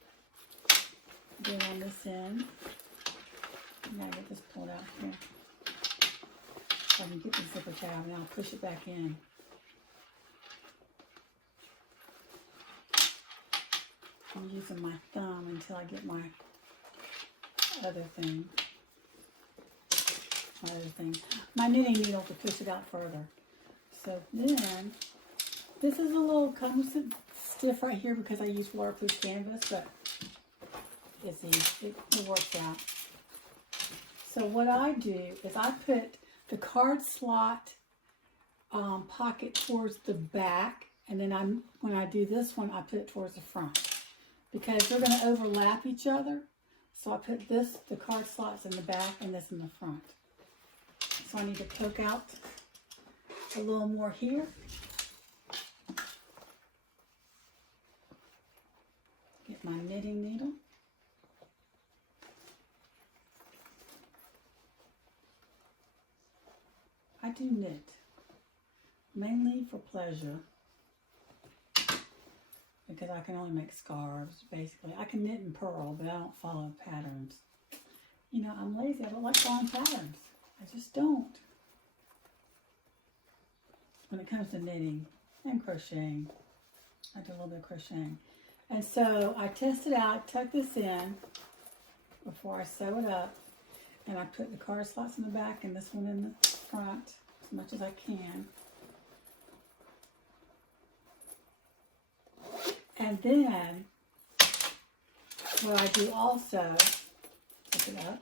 Then on this end, I gotta get this pulled out here. So I can get the zipper tab and I'll push it back in. I'm using my thumb until I get my other thing. My knitting needle to push it out further. So then, this is a little kind of stiff right here because I use waterproof canvas, but it's easy. It works out. So what I do is I put the card slot pocket towards the back, and then when I do this one, I put it towards the front because they're going to overlap each other. So I put the card slots in the back and this in the front. So I need to poke out a little more here. Get my knitting needle. I do knit, mainly for pleasure, because I can only make scarves, basically. I can knit and purl, but I don't follow patterns. You know, I'm lazy. I don't like following patterns. I just don't. When it comes to knitting and crocheting, I do a little bit of crocheting. And so I test it out, tuck this in before I sew it up, and I put the card slots in the back and this one in the front as much as I can. And then what I do also, tuck it up,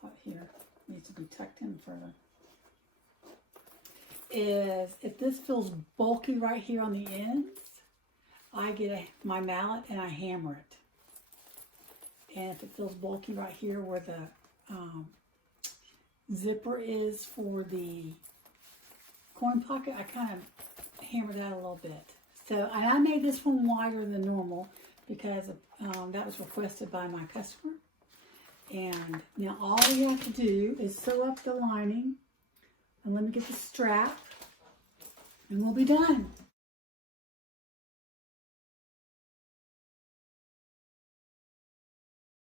caught here, needs to be tucked in further, is if this feels bulky right here on the ends, I get my mallet and I hammer it. And if it feels bulky right here where the zipper is for the coin pocket, I kind of hammer that a little bit. So I made this one wider than normal because that was requested by my customer. And now all you have to do is sew up the lining. And let me get the strap and we'll be done.